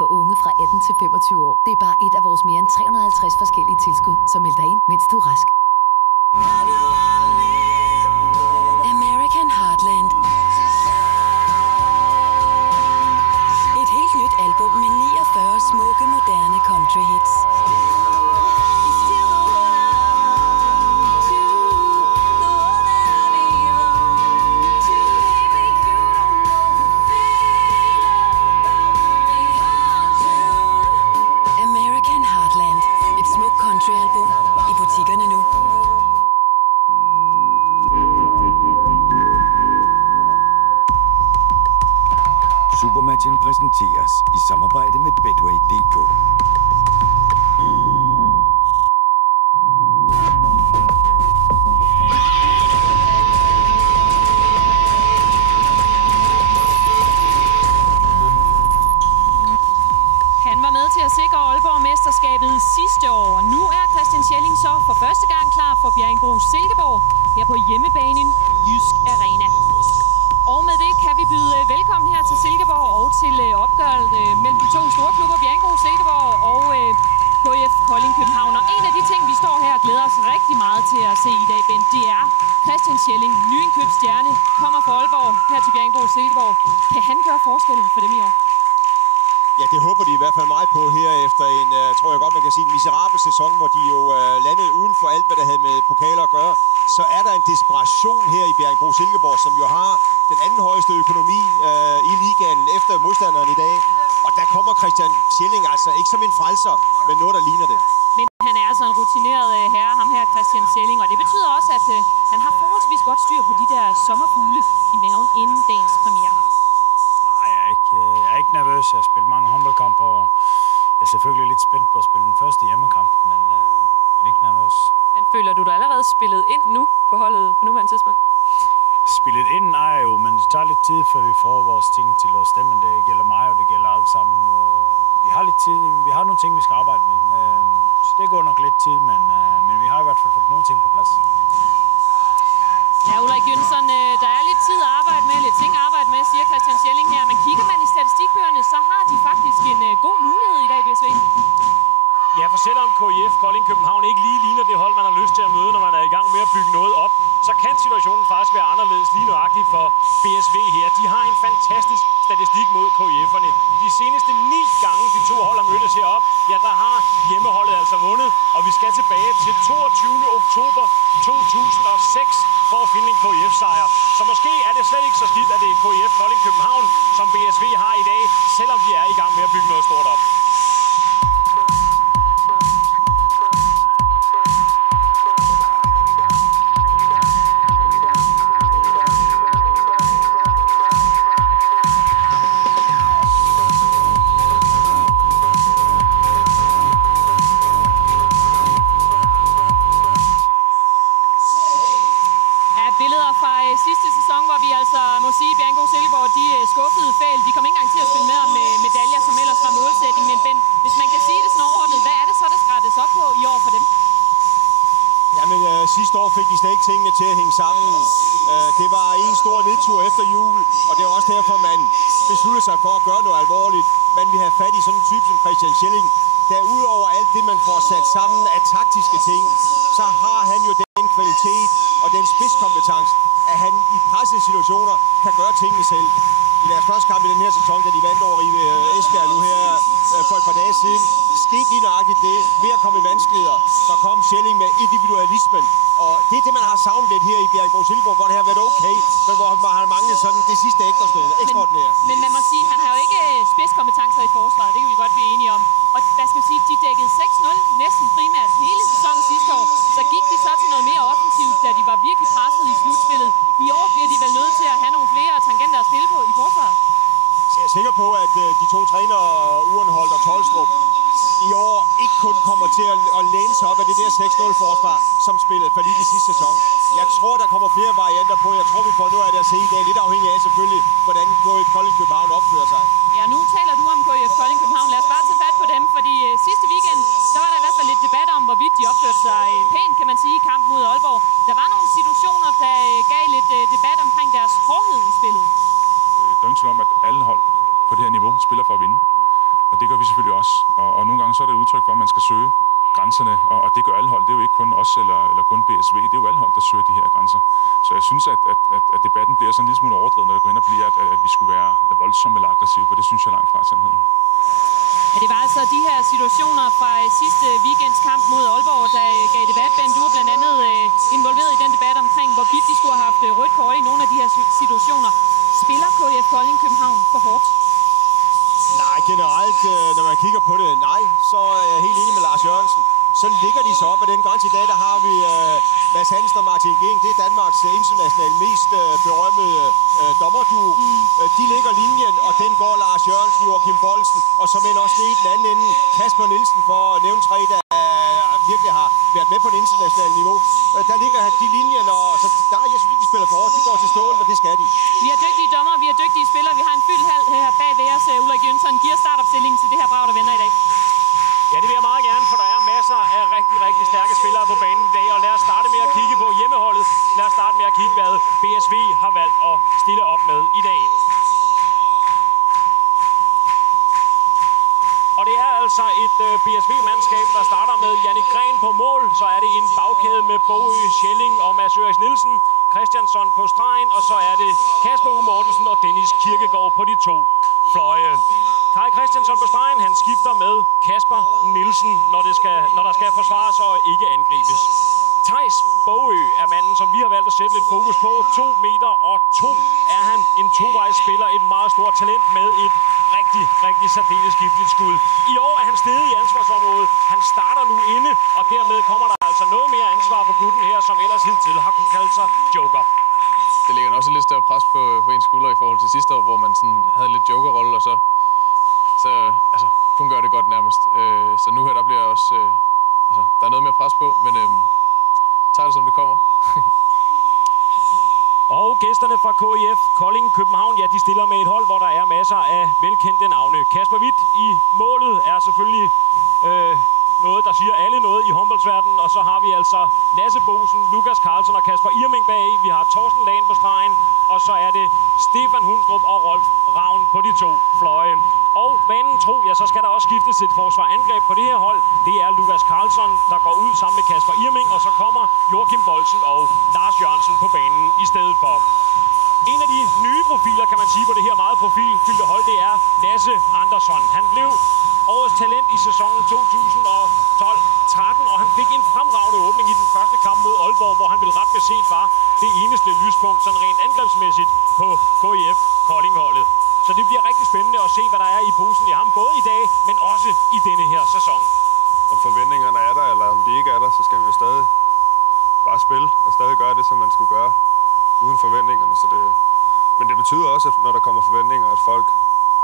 For unge fra 18 til 25 år. Det er bare et af vores mere end 350 forskellige tilskud. Så meld dig ind, mens du er rask. American Heartland. Et helt nyt album med 49 smukke, moderne country hits. American Heartland. Et smukt countryalbum i butikkerne nu. Supermatchen præsenteres i samarbejde med Betway.dk. Han var med til at sikre Aalborg-mesterskabet sidste år. Nu er Christian Schelling så for første gang klar for Bjerringbro-Silkeborg her på hjemmebanen Jysk Arena. Og med det kan vi byde velkommen her til Silkeborg og til opgøret mellem de to store klubber, Bjerringbro-Silkeborg og KIF Kolding København. Og en af de ting, vi står her og glæder os rigtig meget til at se i dag, Bent, det er Christian Schelling, nyindkøbt stjerne, kommer fra Aalborg her til Bjerringbro-Silkeborg. Kan han gøre forskellen for dem i år? Ja, det håber de i hvert fald meget på her efter en, tror jeg godt, man kan sige, en miserabel sæson, hvor de jo landede uden for alt, hvad der havde med pokaler at gøre. Så er der en desperation her i Bjerringbro-Silkeborg, som jo har den anden højeste økonomi i ligaen efter modstanderen i dag. Og der kommer Christian Schelling altså ikke som en frelser, men noget, der ligner det. Men han er altså en rutineret herre, ham her Christian Schelling, og det betyder også, at han har forholdsvis godt styr på de der sommerfugle i maven inden dagens premiere. Jeg er ikke nervøs. Jeg har spillet mange håndboldkampe, og jeg er selvfølgelig lidt spændt på at spille den første hjemmekamp, men ikke nervøs. Men føler du dig allerede spillet ind nu på holdet på nuværende tidspunkt? Spillet ind er jo, men det tager lidt tid, før vi får vores ting til at stemme. Det gælder mig, og det gælder alle sammen. Vi har lidt tid. Vi har nogle ting, vi skal arbejde med. Så det går nok lidt tid, men vi har i hvert fald fået nogle ting på plads. Ja, Ulrik Jønsson, der er lidt tid at arbejde med, lidt ting at arbejde med, siger Christian Schelling her. Men kigger man i statistikbøgerne, så har de faktisk en god mulighed i dag, BSV. Ja, for selvom KIF Kolding København ikke lige ligner det hold, man har lyst til at møde, når man er i gang med at bygge noget op, så kan situationen faktisk være anderledes lige nøjagtigt for BSV her. De har en fantastisk statistik mod KIF'erne. De seneste 9 gange, de to hold har mødtes herop, ja, der har hjemmeholdet altså vundet. Og vi skal tilbage til 22. oktober 2006 for at finde en KIF-sejr. Så måske er det slet ikke så skidt, at det er KIF Kolding København, som BSV har i dag, selvom de er i gang med at bygge noget stort op. Billeder fra sidste sæson, hvor vi altså må sige, at Bjerringbro-Silkeborg, de skuffede fæl. De kom ikke engang til at spille med om medaljer, som ellers var målsætning. Men Ben, hvis man kan sige det sådan overordnet, hvad er det så, der skal rettes op på i år for dem? Jamen, sidste år fik de slet ikke tingene til at hænge sammen. Det var en stor nedtur efter jul, og det er også derfor, man besluttede sig for at gøre noget alvorligt. Man vil have fat i sådan en type som Christian Schelling, der udover alt det, man får sat sammen af taktiske ting, så har han jo den kvalitet og den spidskompetence, at han i pressede situationer kan gøre tingene selv. I deres første kamp i den her sæson, da de vandt over i Esbjerg nu her for et par dage siden, skete lige nøjagtigt det. Ved at komme i vanskeligheder, så kom Schelling med individualismen. Og det er det, man har savnet lidt her i Bjerringbro-Silkeborg, hvor det har været okay, men hvor man har manglet sådan det sidste ekstraordinære. Men man må sige, at han har jo ikke spidskompetencer i forsvaret, det kan vi godt blive enige om. Og hvad skal vi sige, de dækkede 6-0 næsten primært hele sæsonen sidste år. Så gik de så til noget mere offensivt, da de var virkelig presset i slutspillet. I år bliver de vel nødt til at have nogle flere tangenter at spille på i forsvaret. Så jeg er sikker på, at de to trænere, Urenholdt og Tolstrup, i år ikke kun kommer til at læne sig op af det der 6-0-forsvar, som spillede for lige i sidste sæson. Jeg tror, der kommer flere varianter på. Jeg tror, vi får noget af det at se i dag. Lidt afhængig af selvfølgelig, hvordan KIF Kolding København opfører sig. Ja, nu taler du om KIF Kolding København. Lad os bare tage fat på dem, fordi sidste weekend, der var der i hvert fald lidt debat om, hvorvidt de opførte sig pænt, kan man sige, i kampen mod Aalborg. Der var nogle situationer, der gav lidt debat omkring deres hårdhed i spillet. Der er ingen tvivl om, at alle hold på det her niveau spiller for at vinde. Og det gør vi selvfølgelig også. Og nogle gange så er det et udtryk for, at man skal søge grænserne, og det gør alle hold. Det er jo ikke kun os eller kun BSV, det er jo alle hold, der søger de her grænser. Så jeg synes, at debatten bliver sådan en lille smule overdrevet, når det går hen og bliver, at vi skulle være voldsomme eller aggressive, for det synes jeg langt fra sandheden. Ja, det var altså de her situationer fra sidste weekends kamp mod Aalborg, der gav debat. Ben, du var blandt andet involveret i den debat omkring, hvorvidt de skulle have haft rødt kort i nogle af de her situationer. Spiller KIF Kolding København for hårdt? Nej, generelt, når man kigger på det, nej, så er jeg helt enig med Lars Jørgensen. Så ligger de så op af den grænse. I dag, der har vi Mads Hansen og Martin Ging. Det er Danmarks internationalt mest berømmede dommerduo. De ligger linjen, og den går Lars Jørgensen, Joachim Boldsen, og så men også ned i den anden ende Kasper Nielsen, for at nævne tre, der virkelig har været med på det internationale niveau. Der ligger de linjen, og så nej, jeg synes ikke, de spiller for hårdt. De går til stålen, og det skal de. Vi har dygtige dommer, vi har dygtige spillere. Vi har en fyldt halv her bag ved os. Ulrik Jønsson giver startopstillingen til det her brag, der vender i dag. Ja, det vil jeg meget gerne, for der er masser af rigtig stærke spillere på banen i dag. Og lad os starte med at kigge på hjemmeholdet. Lad os starte med at kigge, hvad BSV har valgt at stille op med i dag. Og det er altså et BSV-mandskab, der starter med Jannik Gren på mål. Så er det en bagkæde med Bogø, Schelling og Mads Øres Nielsen. Christiansson på stregen, og så er det Kasper U. Mortensen og Dennis Kirkegaard på de to fløje. Kai Christiansson på stregen, han skifter med Kasper Nielsen, når der skal forsvares og ikke angribes. Theis Bogø er manden, som vi har valgt at sætte lidt fokus på. 2,2 meter er han, en tovejsspiller, et meget stort talent med et rigtig særdeles giftigt skud. I år er han steget i ansvarsområdet. Han starter nu inde, og dermed kommer der altså noget mere ansvar på gutten her, som ellers hidtil har kunnet kalde sig joker. Det ligger også lidt større pres på ens skulder i forhold til sidste år, hvor man sådan havde lidt jokerrolle, og så kun gør det godt nærmest. Så nu her, der bliver også der er noget mere pres på, men tager det som det kommer. Og gæsterne fra KIF Kolding København, ja, de stiller med et hold, hvor der er masser af velkendte navne. Kasper Witt i målet er selvfølgelig noget, der siger alle noget i håndboldsverdenen. Og så har vi altså Lasse Bosen, Lukas Carlsen og Kasper Irming bag. Vi har Torsten Lahn på stregen, og så er det Stefan Hundstrup og Rolf Ravn på de to fløje. Og vanen tro, ja, så skal der også skiftes til et forsvarangreb på det her hold. Det er Lukas Carlsen, der går ud sammen med Kasper Irming, og så kommer Joachim Boldsen og Lars Jørgensen på banen i stedet for. En af de nye profiler, kan man sige, på det her meget profilfyldte hold, det er Lasse Andersson. Han blev årets talent i sæsonen 2012-13, og han fik en fremragende åbning i den første kamp mod Aalborg, hvor han vel ret beset var det eneste lyspunkt, sådan rent angrebsmæssigt, på KIF Kolding-holdet. Så det bliver rigtig spændende at se, hvad der er i posen i ham, både i dag, men også i denne her sæson. Om forventningerne er der, eller om de ikke er der, så skal man jo stadig bare spille og stadig gøre det, som man skulle gøre uden forventningerne. Men det betyder også, at når der kommer forventninger, at folk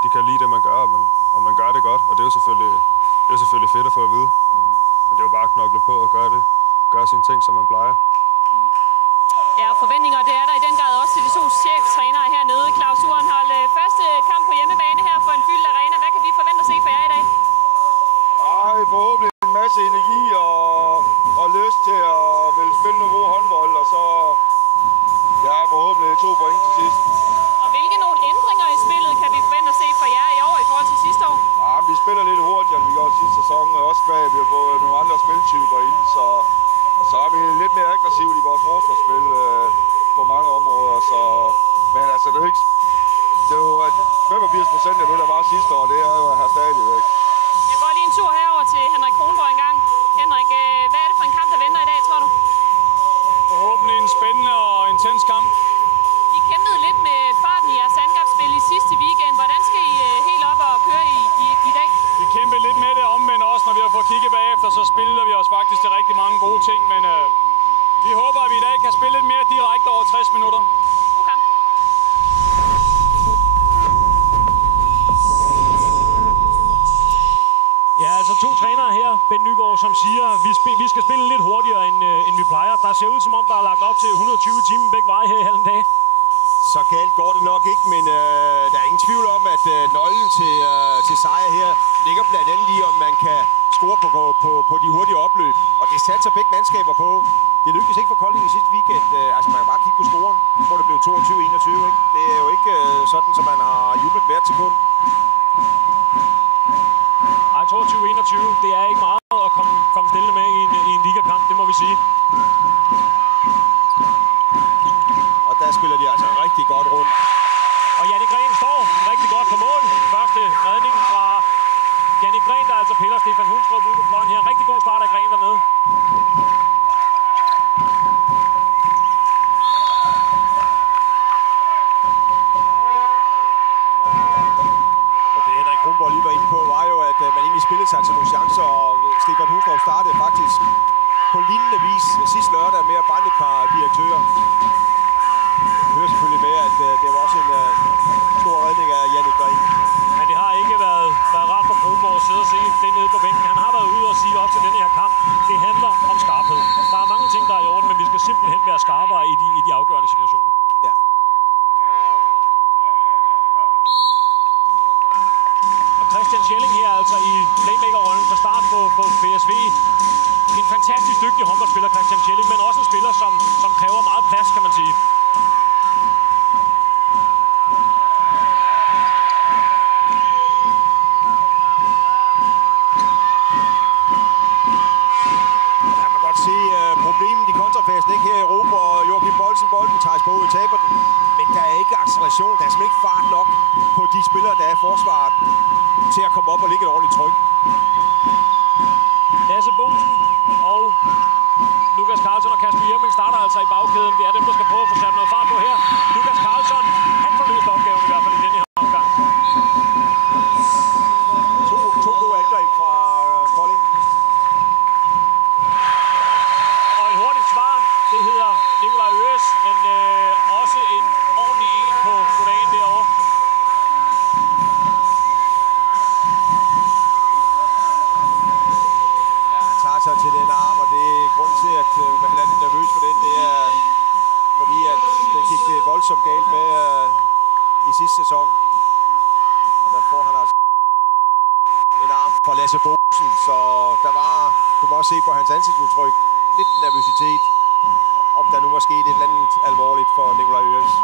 de kan lide det, man gør, og man gør det godt. Og det er jo selvfølgelig fedt at få at vide. Men det er jo bare at knokle på og gøre sine ting, som man plejer. Ja, forventninger, det er der i den grad også til de to cheftrænere hernede. Claus Urenhold, første kamp på hjemmebane her for en fyldt arena. Hvad kan vi forvente at se for jer i dag? Forhåbentlig en masse energi og lyst til at ville spille noget god håndbold, og så forhåbentlig 2 point til sidst. Og hvilke nogle ændringer i spillet kan vi forvente at se for jer i år i forhold til sidste år? Vi spiller lidt hurtigere, end vi gjorde sidste sæson, og også hvad vi har fået nogle andre spiltyper ind, så er vi lidt mere aggressivt i vores forsvarsspil på mange områder. Men altså, det er jo 85% af det, der var sidste år, det er jo her stadigvæk. Jeg går lige en tur herover til Henrik Kronborg en gang. Henrik, hvad er det for en kamp, der venter i dag, tror du? Forhåbentlig en spændende og intens kamp. I kæmpede lidt med farten i jeres angrebsspil i sidste weekend. Hvordan skal I helt op og køre i dag? Vi kæmpede lidt med det omvendt også, når vi har fået kigget bagefter, så spiller vi os faktisk til rigtig mange gode ting. Men vi håber, at vi i dag kan spille lidt mere direkte over 60 minutter. God kamp. Ja, altså 2 trænere her. Ben Nygaard, som siger, at vi skal spille lidt hurtigere, end vi plejer. Der ser ud som om, der er lagt op til 120 timer begge veje her i halven dag. Så galt går det nok ikke, men der er ingen tvivl om, at nøglen til sejr her ligger blandt andet i, om man kan score på de hurtige opløb. Og det satser begge mandskaber på. Det lykkedes ikke for Kolding i sidste weekend. Altså, man kan bare kigge på scoren. Jeg tror, det blev 22-21, ikke? Det er jo ikke sådan, som man har jublet hvert sekund. Jannik Gren, der altså piller Stefan Hundstrup ude på fløjen her. En rigtig god start af Gren dernede. Henrik Kronborg lige var inde på, var jo, at man egentlig spillede sig til nogle chancer, og Stefan Hundstrup startede faktisk på lignende vis sidste lørdag med at brænde et par direktører. Jeg hører selvfølgelig med, at det var også en stor redning af Jannik Gren. Men det har ikke været rart for Kronborg at sidde og se det nede på bænken. Han har været ude og sige op til denne her kamp. Det handler om skarphed. Der er mange ting, der er i orden, men vi skal simpelthen være skarpere i de afgørende situationer. Ja. Christian Schelling her altså i playmaker-rollen fra start på BSV. En fantastisk dygtig håndboldspiller, Christian Schelling, men også en spiller, som kræver meget plads, kan man sige. Man kan godt se problemet i kontrafasen, ikke her i Europa, og Joachim Bolsen, bolden tager på og taber den. Men der er ikke acceleration, der er simpelthen ikke fart nok på de spillere, der er i forsvaret, til at komme op og lægge et ordentligt tryk. Lasse Bosen og Lukas Karlsson og Kasper Jerming starter altså i bagkæden. Det er dem, der skal prøve at få sat noget fart på her. Lukas Karlsson, han får løst opgaven i hvert fald i denne her omgang. To gode angreb fra Kolding. Og et hurtigt svar, det hedder Nikolaj Øres, men også en ordentlig en på goddagen derovre. Tager sig til den arm, og det er grunden til, at man er lidt nervøs for den. Det er fordi, at den gik det voldsomt galt med i sidste sæson. Og der får han altså en arm fra Lasse Bosen, så der var, kunne man også se på hans ansigtsudtryk, lidt nervøsitet, om der nu var sket et eller andet alvorligt for Nikolaj Øres.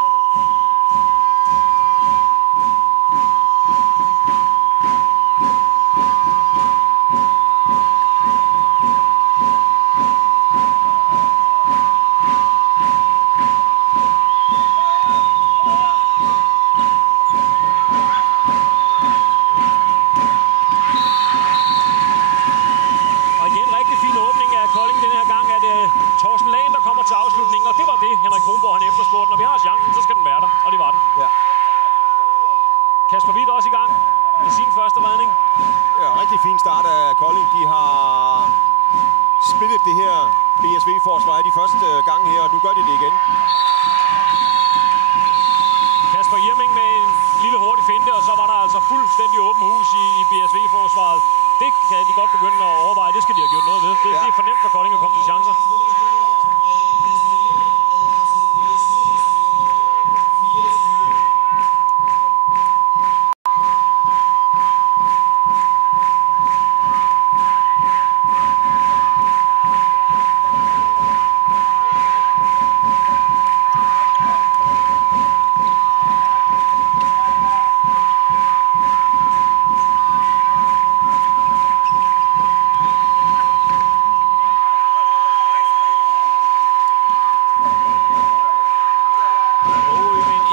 Fin åbning af Kolding den her gang, at Thorsten Lagen, der kommer til afslutningen, og det var det, Henrik Kronborg han efterspurgte. Når vi har chancen, så skal den være der, og det var den. Ja. Kasper Witt også i gang med sin første redning. Ja, rigtig fin start af Kolding. De har spillet det her BSV-forsvar de første gange her, og nu gør de det igen. Kasper Jerming med en lille hurtig finte, og så var der altså fuldstændig åben hus i BSV-forsvaret. Det kan de godt begynde at overveje. Det skal de have gjort noget ved. Det er for nemt for Kolding at komme til chancer.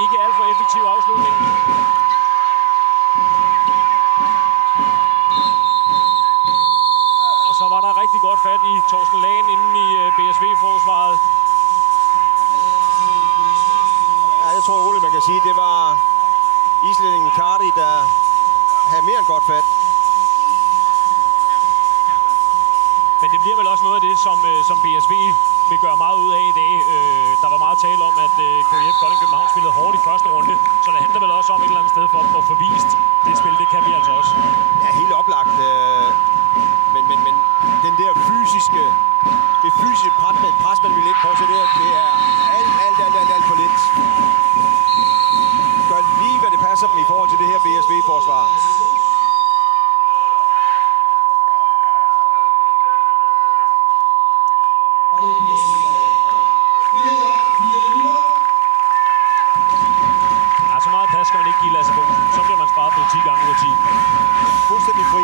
Ikke alt for effektiv afslutning. Og så var der rigtig godt fat i Thorsten Lagen inden i BSV-forsvaret. Ja, jeg tror roligt, man kan sige, det var islændingen Cardi, der havde mere end godt fat. Men det bliver vel også noget af det, som BSV vil gøre meget ud af i dag. Der var meget tale om, at KIF Kolding København spillede hårdt i første runde, så det handler vel også om et eller andet sted for at få vist det spil. Det kan vi altså også. Ja, helt oplagt. Men den der fysiske, det fysiske pres, man vil lægge på, så det er alt for lidt. Gør lige, hvad det passer dem i forhold til det her BSV-forsvar. Ja, så meget plads skal man ikke give Lasse Bosen. Så bliver man sparet på 10 gange ud af 10. Fuldstændig fri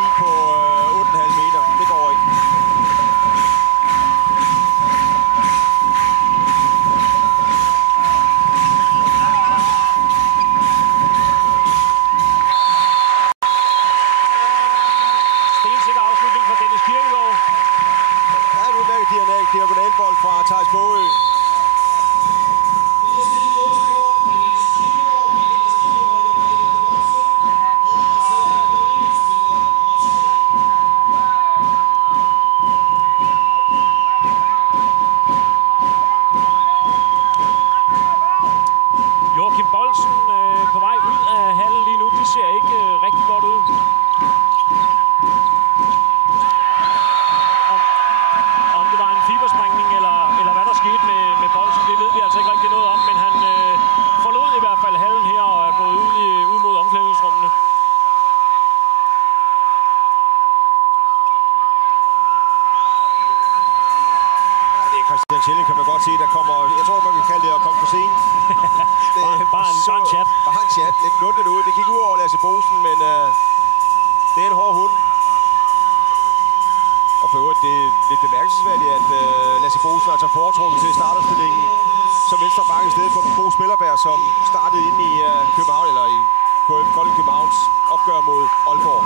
afslutning fra Dennis Kirkegaard. Ja, nu er det diagonalbold fra Thijs Bogø. Joachim Boldsen på vej ud af hallen lige nu. Det ser ikke rigtig godt ud. Om det var en fibersprængning, eller hvad der skete med Boldsen, det ved vi altså ikke rigtig noget om. Men han forlod i hvert fald hallen her og er gået ud mod omklædningsrummene. Christian Schelling kan man godt se, der kommer... Jeg tror, man kan kalde det at komme for sent. bare en chat. Bare en chat. Lidt blundet ud. Det gik ud over Lasse Bosen, men det er en hård hund. Og for øvrigt, det er lidt bemærkelsesværdigt, at Lasse Bosen altså foretrukket til starterstillingen som venstre bakke i stedet for Bo Spillerberg, som startede inde i København, eller i KF Kolding Københavns opgør mod Aalborg.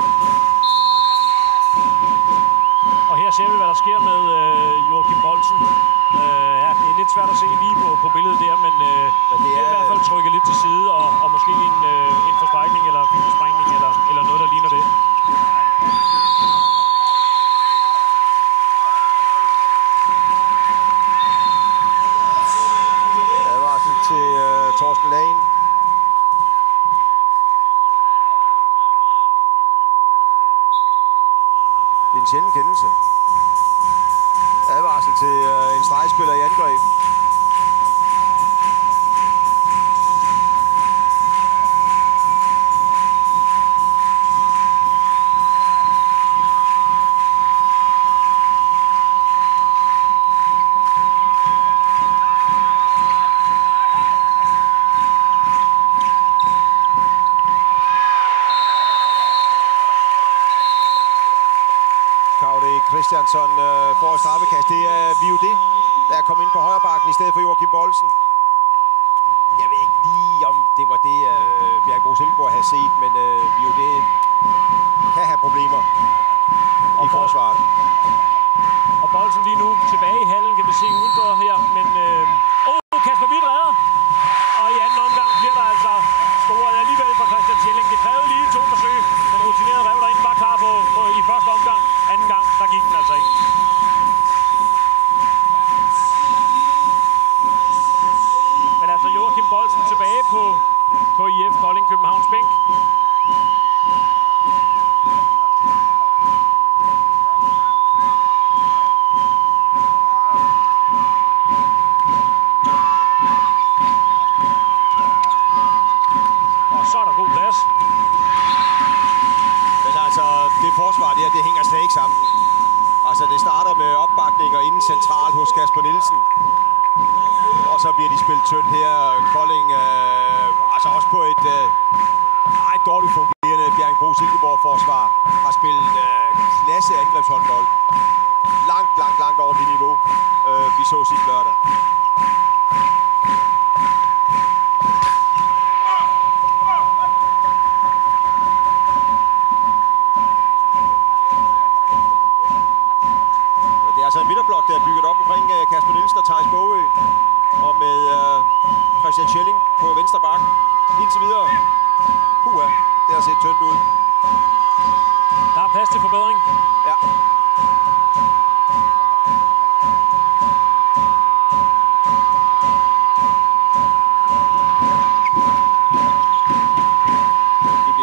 Og her ser vi, hvad der sker med Joachim Boldsen. Ja, det er lidt svært at se lige på billedet der, men det er i hvert fald trykket lidt til side, og måske en forstrækning eller fibersprængning eller noget, der ligner det. Advarsel til Torsten Lagen. Det er en sjælden kendelse. Advarsel til en stregspiller i angreb. Kaude Christiansson får et straffekast. Det er VUD, der er kommet ind på højre bakken i stedet for Joachim Boldsen. Jeg ved ikke lige, om det var det, Bjergbro Silkeborg havde set, men VUD kan have problemer i forsvaret. Og Boldsen lige nu tilbage i hallen, kan vi se udenfor her, men... Kasper Hvidt redder! Og i anden omgang bliver der altså scoret alligevel fra Christian Schelling. Det krævede lige 2 forsøg. Den rutinerede rev derinde var klar på i første omgang. Anden gang, der gik den altså ikke. Men altså Joachim Boldsen tilbage på IF Kolding Københavns bænk. Så er der god plads. Men altså, det forsvar der, det hænger slet ikke sammen. Altså, det starter med opbakninger inden centralt hos Kasper Nielsen. Og så bliver de spillet tyndt her. Kolding, altså også på et dårligt fungerende Bjergbro Silkeborg forsvar, har spillet klasse angrebshåndbold. Langt over det niveau, vi så sidst lørdag. Det er altså en midterblok, der er bygget op omkring Kasper Nielsen og Thijs Bogø. Og med Christian Schelling på venstre bakke. Indtil videre. Det har set tyndt ud. Der er plads til forbedring. Ja. Det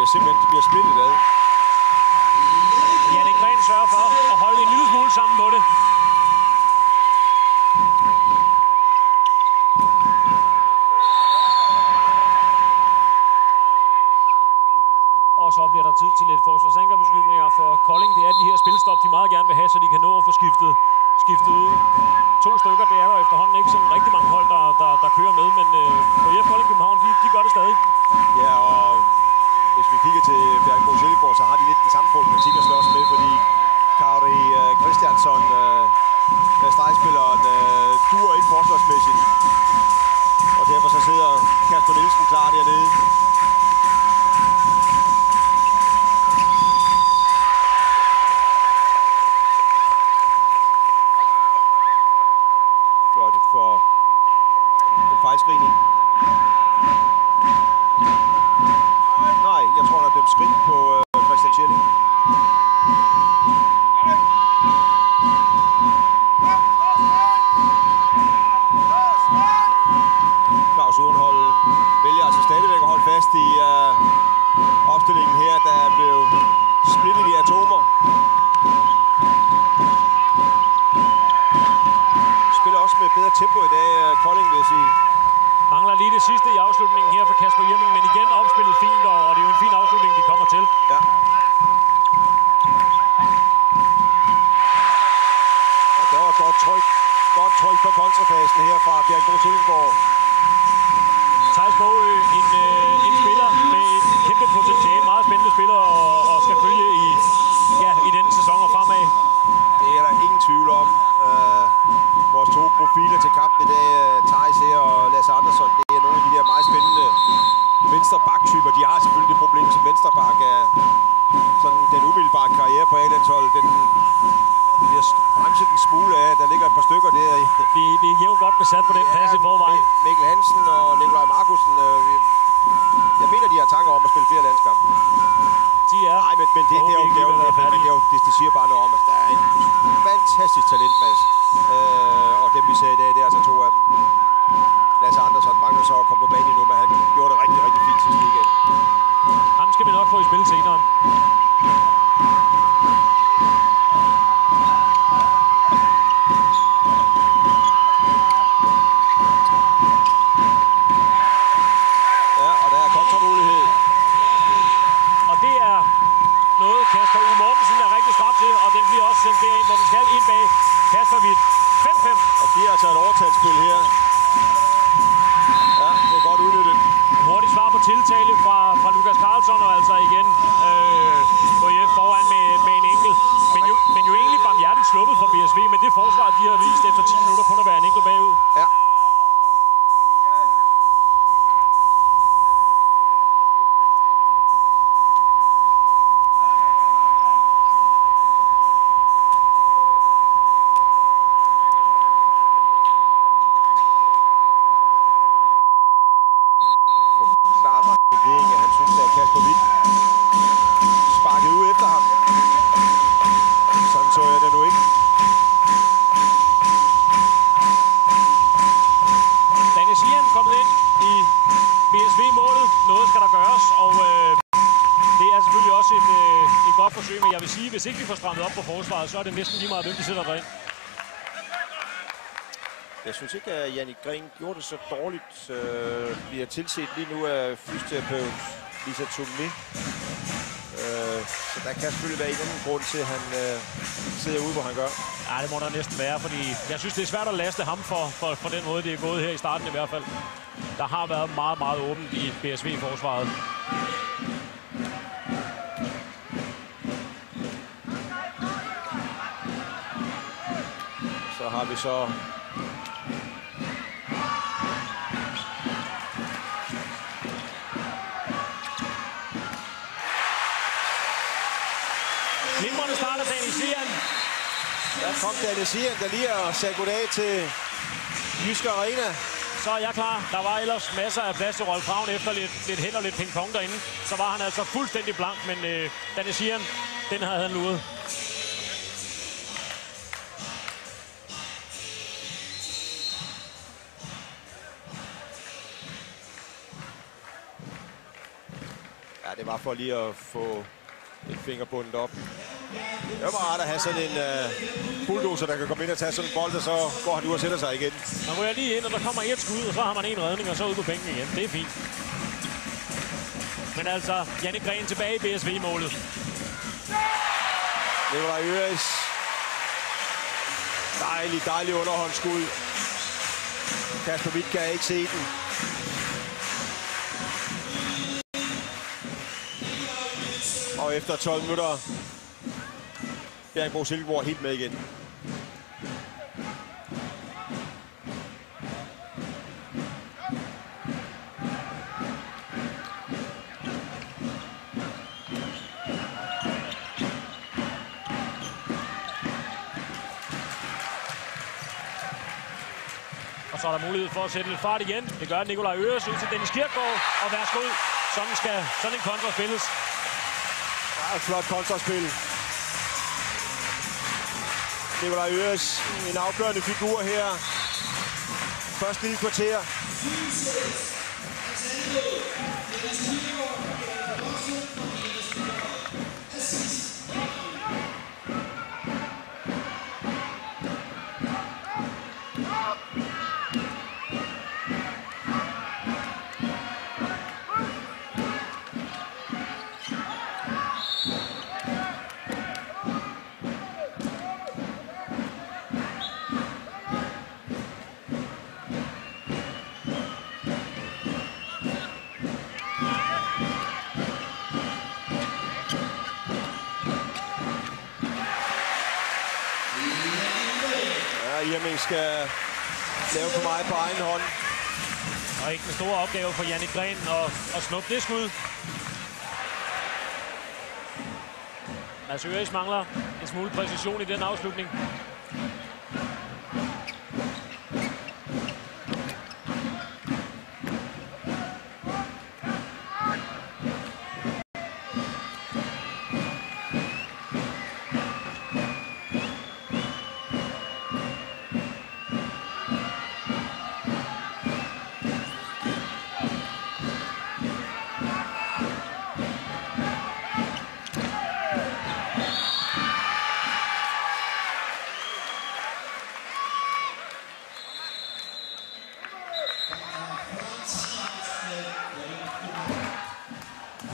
bliver splittet ad. Jannik Gren sørger for at holde en lille smule sammen på det. Og så bliver der tid til lidt forsvarsangrebsbeskydninger for Kolding. Det er de her spilstop, de meget gerne vil have, så de kan nå at få skiftet ud. 2 stykker, det er der efterhånden ikke sådan rigtig mange hold, der kører med, men på IF Kolding København, de gør det stadig. Ja, og hvis vi kigger til Bjergbro Silkeborg, så har de lidt den samme problematik at slås med, fordi Kaude Christiansson, stregspilleren, duer ikke forsvarsmæssigt. Og derfor så sidder Kasper Nielsen klar dernede. kontrafasen her fra Bjerringbro Silkeborg. Theis Bogø, en spiller med et kæmpe potentiale, meget spændende spiller, og skal følge i denne sæson og fremad. Det er der ingen tvivl om. Vores to profiler til kampen i dag, Theis her og Lasse Andersson, det er nogle af de der meget spændende venstreback-typer. De har selvfølgelig det problem som venstreback af sådan den umiddelbare karriere på A-landsholdet. Den bliver bremset en smule af. Der ligger et par stykker der. Vi er jævnt godt besat på den plads i forvejen. Mikkel Hansen og Nikolaj Markusen. Jeg mener, de har tanker om at spille flere landskampe. De er. Nej, men det siger bare noget om, at der er en fantastisk talentmasse. Og dem vi ser i dag, det er altså to af dem. Lasse Andersson mangler så at komme på banen nu, men han gjorde det rigtig, rigtig fint sidste weekend. Ham skal vi nok få i spil senere. Ja, og der er kontramulighed. Og det er noget, Kasper U. Mortensen er rigtig skarp til, og den bliver også sendt derind, hvor den skal ind bag Kasper Hvidt. 5-5. Og giver altså et overtalsspil her. Ja, det er godt udnyttet. Hurtigt svar på tiltale fra Lukas Karlsson, og altså igen KIF foran med en enkelt. Men jo egentlig barmhjertigt sluppet for BSV med det forsvar, de har vist efter 10 minutter kun at være en enkelt bagud. Ja. Han synes, at Kasper Hvidt sparket ud efter ham. Sådan så jeg det nu ikke. Daniel Sian kommet ind i BSV-målet. Noget skal der gøres, og det er selvfølgelig også et godt forsøg. Men jeg vil sige, hvis ikke vi får strammet op på forsvaret, så er det næsten lige meget, hvem de sætter derind. Jeg synes ikke, at Jannik Gren gjorde det så dårligt. Bliver tilset lige nu af fysioterapeut Lisa Tourné. Så der kan selvfølgelig være en anden grund til, at han sidder ude, hvor han gør. Ja, det må der næsten være, fordi jeg synes, det er svært at laste ham for den måde, det er gået her i starten i hvert fald. Der har været meget, meget åbent i BSV-forsvaret. Så har vi så Glimrende starter Daniel Sian. Der kom Daniel Sian, der lige har sagt goddag til Jysk Arena. Så er jeg klar. Der var ellers masser af plads til Rolf Ravn efter lidt hen og lidt ping-pong derinde. Så var han altså fuldstændig blank, men Daniel Sian, den havde han luret. Ja, det var for lige at få et finger bundet op. Det var bare rart at have sådan en bulldozer, der kan komme ind og tage sådan en bold, og så går han ud og sætter sig igen. Man ryger lige ind, og der kommer et skud, og så har man en redning, og så ud på bænken igen. Det er fint. Men altså, Jannik Gren tilbage i BSV-målet. Nikolaj Øres. Dejlig underhåndsskud. Kasper Hvidt kan ikke se den. Og efter 12 minutter, Bjerringbro Silkeborg helt med igen. Og så er der mulighed for at sætte lidt fart igen. Det gør Nikolaj Øres ud til Dennis Kirkegaard. Og værsgo, sådan en kontra spilles. Ja, et flot kontraspil. Nikolaj Øres, en afgørende figur her. Først lille kvarter. Irming skal lave for meget på egen hånd. Og ikke en stor opgave for Jannik Gren at snuppe det skud. Mads Øres mangler en smule præcision i den afslutning.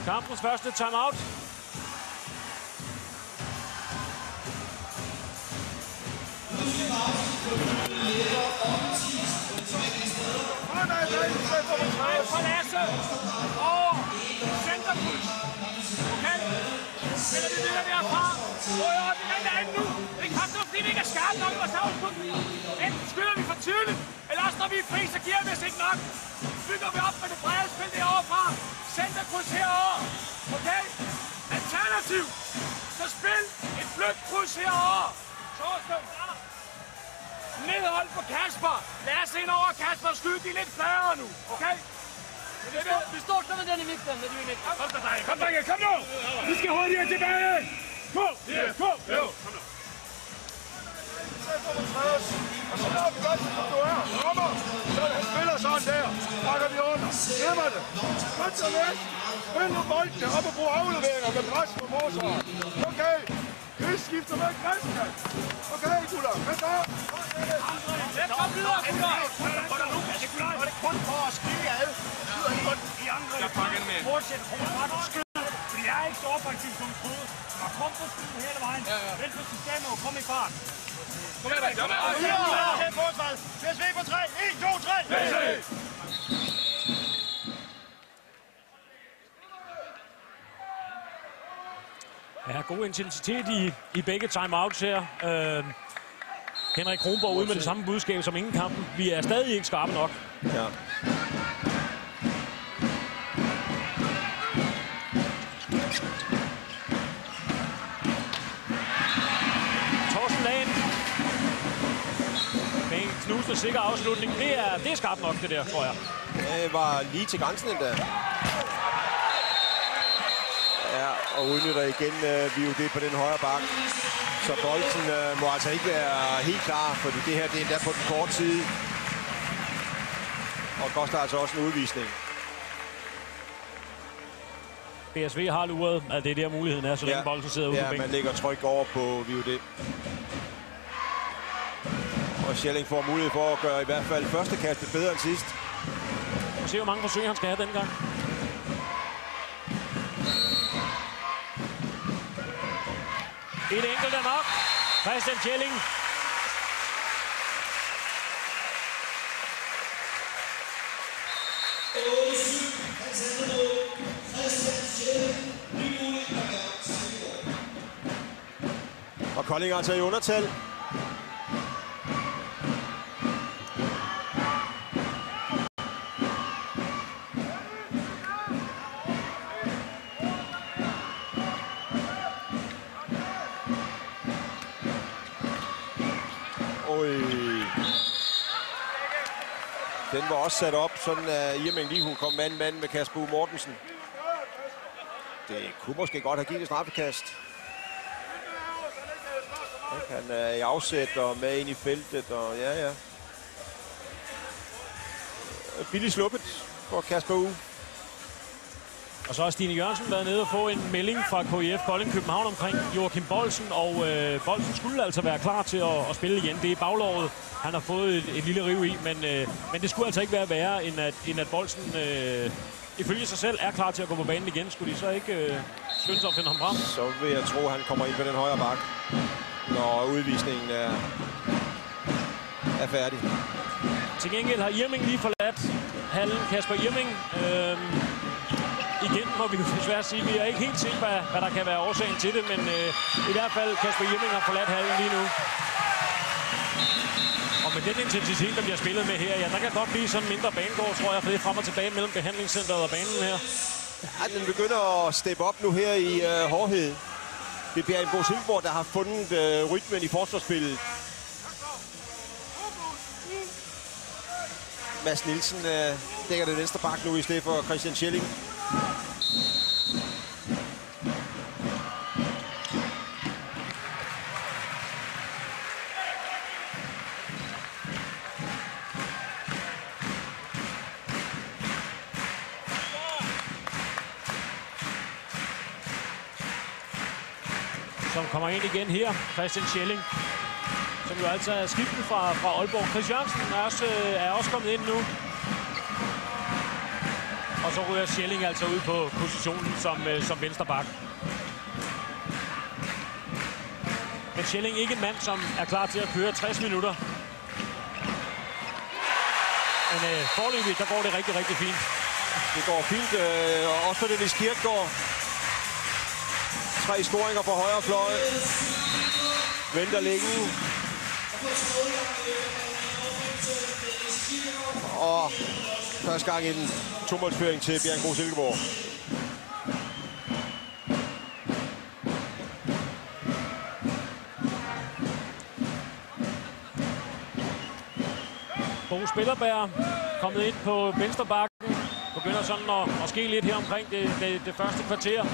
Kampens første timeout. For Lasse over centerpuls. Okay? Spiller vi videre derfra. Og det er den anden nu. Det kan komme, fordi vi ikke er skarpe nok i vores afslutning. Enten skyder vi for tidligt, eller også når vi er fri, så giver vi os ikke nok. Bygger vi op med det brede spil derovre fra. Centerkryds herovre. Okay? Alternativ. Så spil et flytkryds herovre. Torsten. Nedhold på Kasper. Lad os ind over Kasper og skyde de lidt fladere nu. Okay? Vi står som den i midten. Kom der, drenge. Kom, drenge. Kom nu. Vi skal hurtigere tilbage. Kom. Kom. Kom nu. Og så laver vi godt, som du er. Rammer. Så han spiller sådan der. Pakker vi under. Glemmer det. Godt så let. Spil nu bolden op og brug afleveringer med pres på forsvaret. Okay. Vi skifter med Christian. Okay, gutter. Hvad så? Kom videre, gutter. Var det kun for at skrige ad? I andre. Jeg pakker den med. Fortsæt. Fordi jeg er ikke så offensivt som troede. Og kom på skylden hele vejen. Vent på systemet og kom i fart. Kom her, dreng. Kom her. Forsvaret. PSV på 3. 1, 2, 3. PSV. Ja, god intensitet i begge timeouts her. Henrik Kronborg ude med det samme budskab som ingen kampen. Vi er stadig ikke skarpe nok. Ja. Torsten Lagen. Med en knusende sikker afslutning. Det er skarpt nok, det der, tror jeg. Det var lige til grænsen endda. Ja, og udnytter igen VUD på den højre bakke. Så bolden må altså ikke være helt klar, fordi det her det er endda på den korte side. Og koster altså også en udvisning. BSV har luret, at det er der muligheden er, så længe bolden sidder ude på bænken. Ja, man lægger tryk over på VUD. Og Schelling får mulighed for at gøre i hvert fald første kastet bedre end sidst. Vi ser, hvor mange forsøg han skal have denne gang. Et enkelt er nok. Christian Schelling. Og Kolding er altså i undertal. Den var også sat op, sådan at Irming lige kunne komme mand med Kasper U. Mortensen. Det kunne måske godt have givet et straffekast. Han er i afsæt og med ind i feltet, og ja. Billigt sluppet for Kasper U. Og så har Stine Jørgensen været nede og få en melding fra KIF Kolding København omkring Joachim Boldsen, og Boldsen skulle altså være klar til at spille igen. Det er baglåret. Han har fået et lille riv i, men det skulle altså ikke være værre, end at Boldsen ifølge sig selv er klar til at gå på banen igen. Skulle de så ikke skynde sig at finde ham frem? Så vil jeg tro, at han kommer ind på den højre bakke, når udvisningen er færdig. Til gengæld har Irming lige forladt hallen. Kasper Irming. Igen må vi desværre sige, at vi er ikke helt set, hvad der kan være årsagen til det, men i hvert fald Kasper Irming har forladt hallen lige nu. med den intensitet, der bliver spillet med her, ja, der kan godt blive sådan mindre banegård, tror jeg, for det er frem og tilbage mellem behandlingscenteret og banen her. Ja, den begynder at steppe op nu her i hårdhed. Det er Bjerringbro Silkeborg, der har fundet rytmen i forsvarsspillet. Mads Nielsen dækker det venstre bak nu i stedet for Christian Schelling. Som kommer ind igen her, Christian Schelling, som jo altså er skiftet fra Aalborg. Chris Jørgensen er også kommet ind nu. Og så ryger Schelling altså ud på positionen som venstre bak. Men Schelling ikke en mand, som er klar til at køre 60 minutter. Men foreløbig, der går det rigtig, rigtig fint. Det går fint, og også for Dennis Kirkegaard. 3 scoringer på højre fløj. Venter længe. Og første gang en 2-målsføring til Bjerringbro Silkeborg. Bo Spillerberg kommet ind på venstre bakken. Begynder sådan at ske lidt her omkring det første kvarter.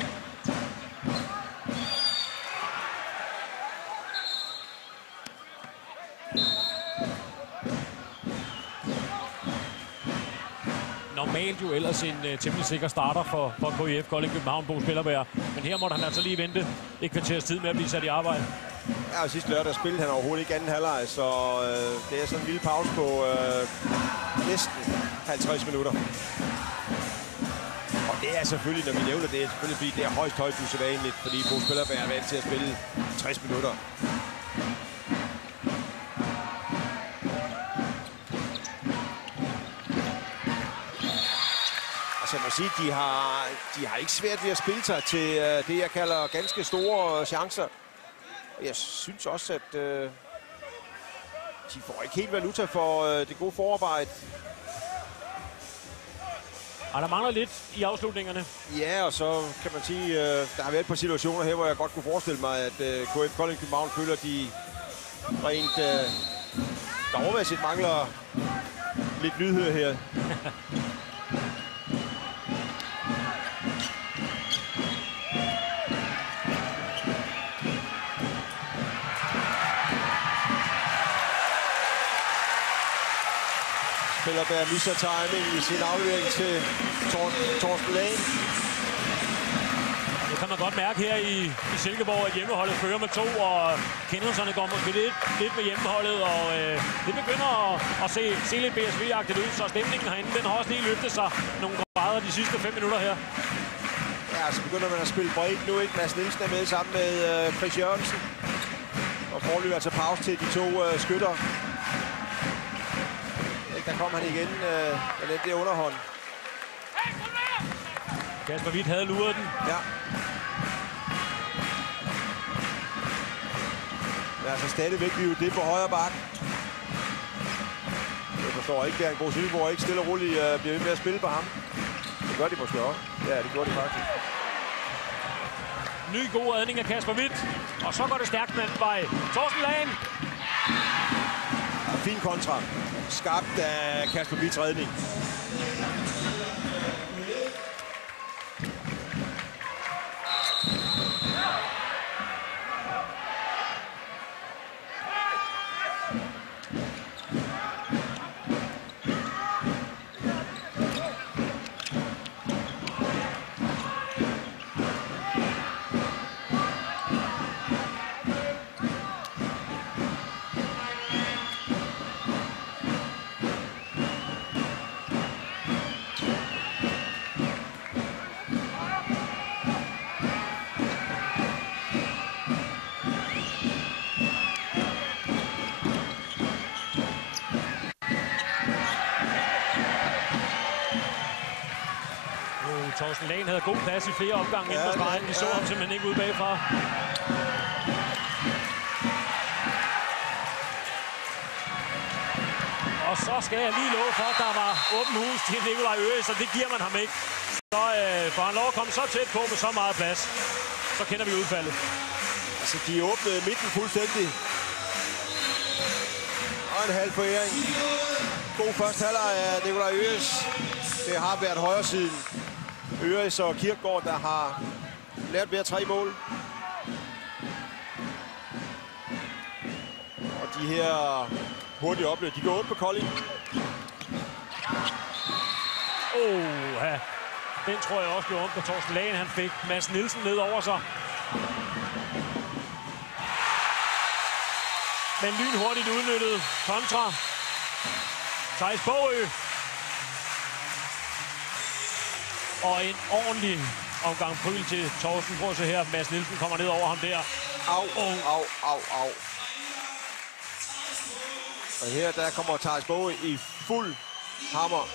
Normalt jo ellers en temmelig sikker starter for KIF Kolding København, Bo Spillerberg. Men her måtte han altså lige vente et kvarters tid med at blive sat i arbejde. Ja, og sidste lørdag spillede han overhovedet ikke anden halvleg, så det er sådan en lille pause på næsten 50 minutter. Og det er selvfølgelig, når vi nævner det, selvfølgelig fordi det er højst usædvanligt, fordi Bo Spillerberg er vant til at spille 60 minutter. Altså jeg må sige, de har ikke svært ved at spille sig til det, jeg kalder ganske store chancer. Jeg synes også, at de får ikke helt valuta for det gode forarbejde. Og der mangler lidt i afslutningerne. Ja, og så kan man sige, der har været et par situationer her, hvor jeg godt kunne forestille mig, at KIF Kolding København føler, de rent dogmæssigt mangler lidt lydhør her. Spillerberg misser timing i sin aflevering til Torsten Lane. Det kan man godt mærke her i Silkeborg, at hjemmeholdet fører med 2, og kendelserne går måske lidt med hjemmeholdet, og det begynder at se lidt BSV-agtigt ud, så stemningen herinde, den har også lige løftet sig nogle grader de sidste 5 minutter her. Ja, så begynder man at spille bredt nu, ikke? Mads Nielsen er med sammen med Chris Jørgensen. Og foreløbig altså pause til de 2 skytter. Der kom han igen med den der underhånd. Kasper Hvidt havde luret den. Ja. Men altså stadigvæk vi jo det på højre bak. Jeg forstår ikke, at Bjerringbro Silkeborg ikke stille og roligt bliver ved med at spille på ham. Det gør de måske også. Ja, det gjorde de faktisk. Ny god redning af Kasper Hvidt. Og så går det stærkt med anden vej. Torsten Lane. Fin kontra. Skabt af Kasper Hvidts redning. Torsten Lane havde god plads i flere omgange inden på stregen. Vi så ham simpelthen ikke ude bagfra. skal jeg lige love for, at der var åben hus til Nikolaj Øje, så det giver man ham ikke. Så får han lov at komme så tæt på med så meget plads. Så kender vi udfaldet. Altså, de åbnede midten fuldstændig. Og en halv foræring. God første halvleg af Nikolaj Øjes. Det har været højre siden. Øjes og Kirkegaard, der har lært hver 3 mål. Og de her hurtige opløb, de går op på Kolding. Ja. Den tror jeg også blev ondt på Torsten Lagen. Han fik Mads Nielsen ned over sig. Men lynhurtigt udnyttet kontra. Theis Bogø. Og en ordentlig omgang pryl til Torsten. Prøv at se her. Mads Nielsen kommer ned over ham der. Au. Og her der kommer Theis Bogø i fuld hammer.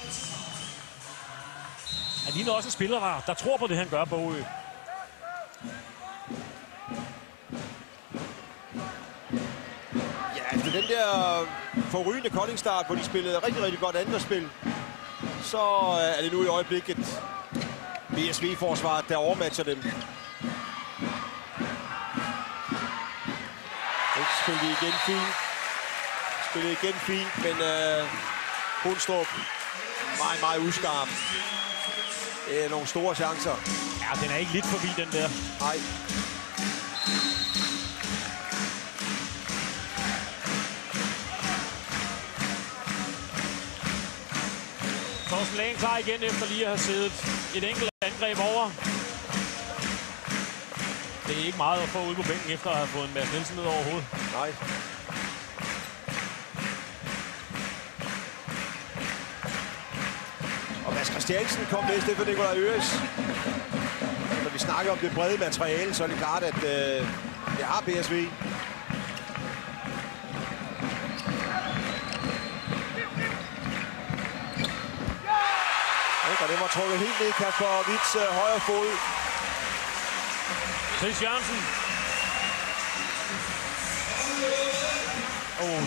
Han ligner også en spiller, der tror på det, han gør, Bogø. Ja, efter den der forrygende Kolding-start, hvor de spillede rigtig, rigtig godt angrebsspil, så er det nu i øjeblikket BSV-forsvaret, der overmatcher dem. Spillede igen fint, men Hundstrup meget, meget uskarp. Det er nogle store chancer. Ja, den er ikke lidt forbi, den der. Nej. Torsten Lagen klar igen efter lige at have siddet et enkelt angreb over. Det er ikke meget at få ude på bænken efter at have fået en Mads Nielsen ned over hovedet. Nej. Og Mads Christiansen kom med i stedet for Nikolaj Øjes. Når vi snakker om det brede materiale, så er det klart, at det har BSV. Og det var trukket helt ned, Kasper Witz højre fod. Chris Jørgensen.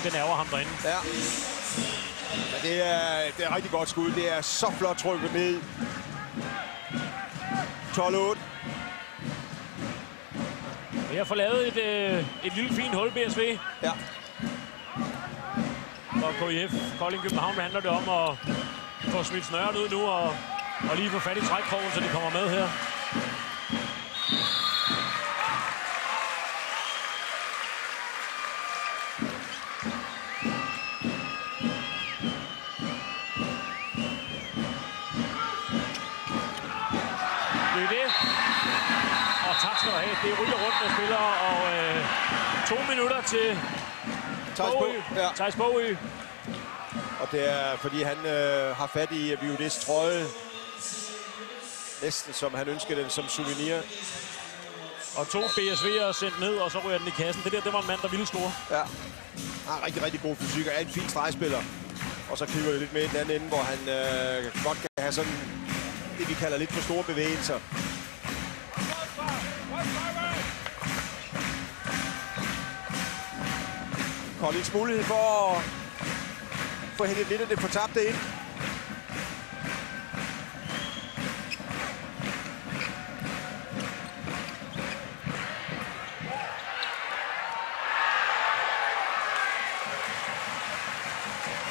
Den ærger ham derinde. Ja. Men det er rigtig godt skud. Det er så flot trykket ned. 12-8. Vi har fået lavet et lille fint hul, BSV. Ja. Og KIF, Kolding København, handler det om at få smidt snøren ud nu og lige få fat i trækkrogen, så de kommer med her. Det er det. Og tak skal du have. Det ryger rundt med spillere, og 2 minutter til Theis Bogø. Og det er, fordi han har fat i VUD's trøje. Næsten som han ønskede den som souvenir. Og 2 BSV'ere sendt ned, og så ryger den i kassen. Det var en mand, der ville score. Ja. Han har rigtig, rigtig god fysik og er en fin stregspiller. Og så kigger det lidt med i den anden ende, hvor han godt kan have sådan det, vi kalder lidt for store bevægelser. Koldings mulighed for at få hentet lidt af det fortabte ind.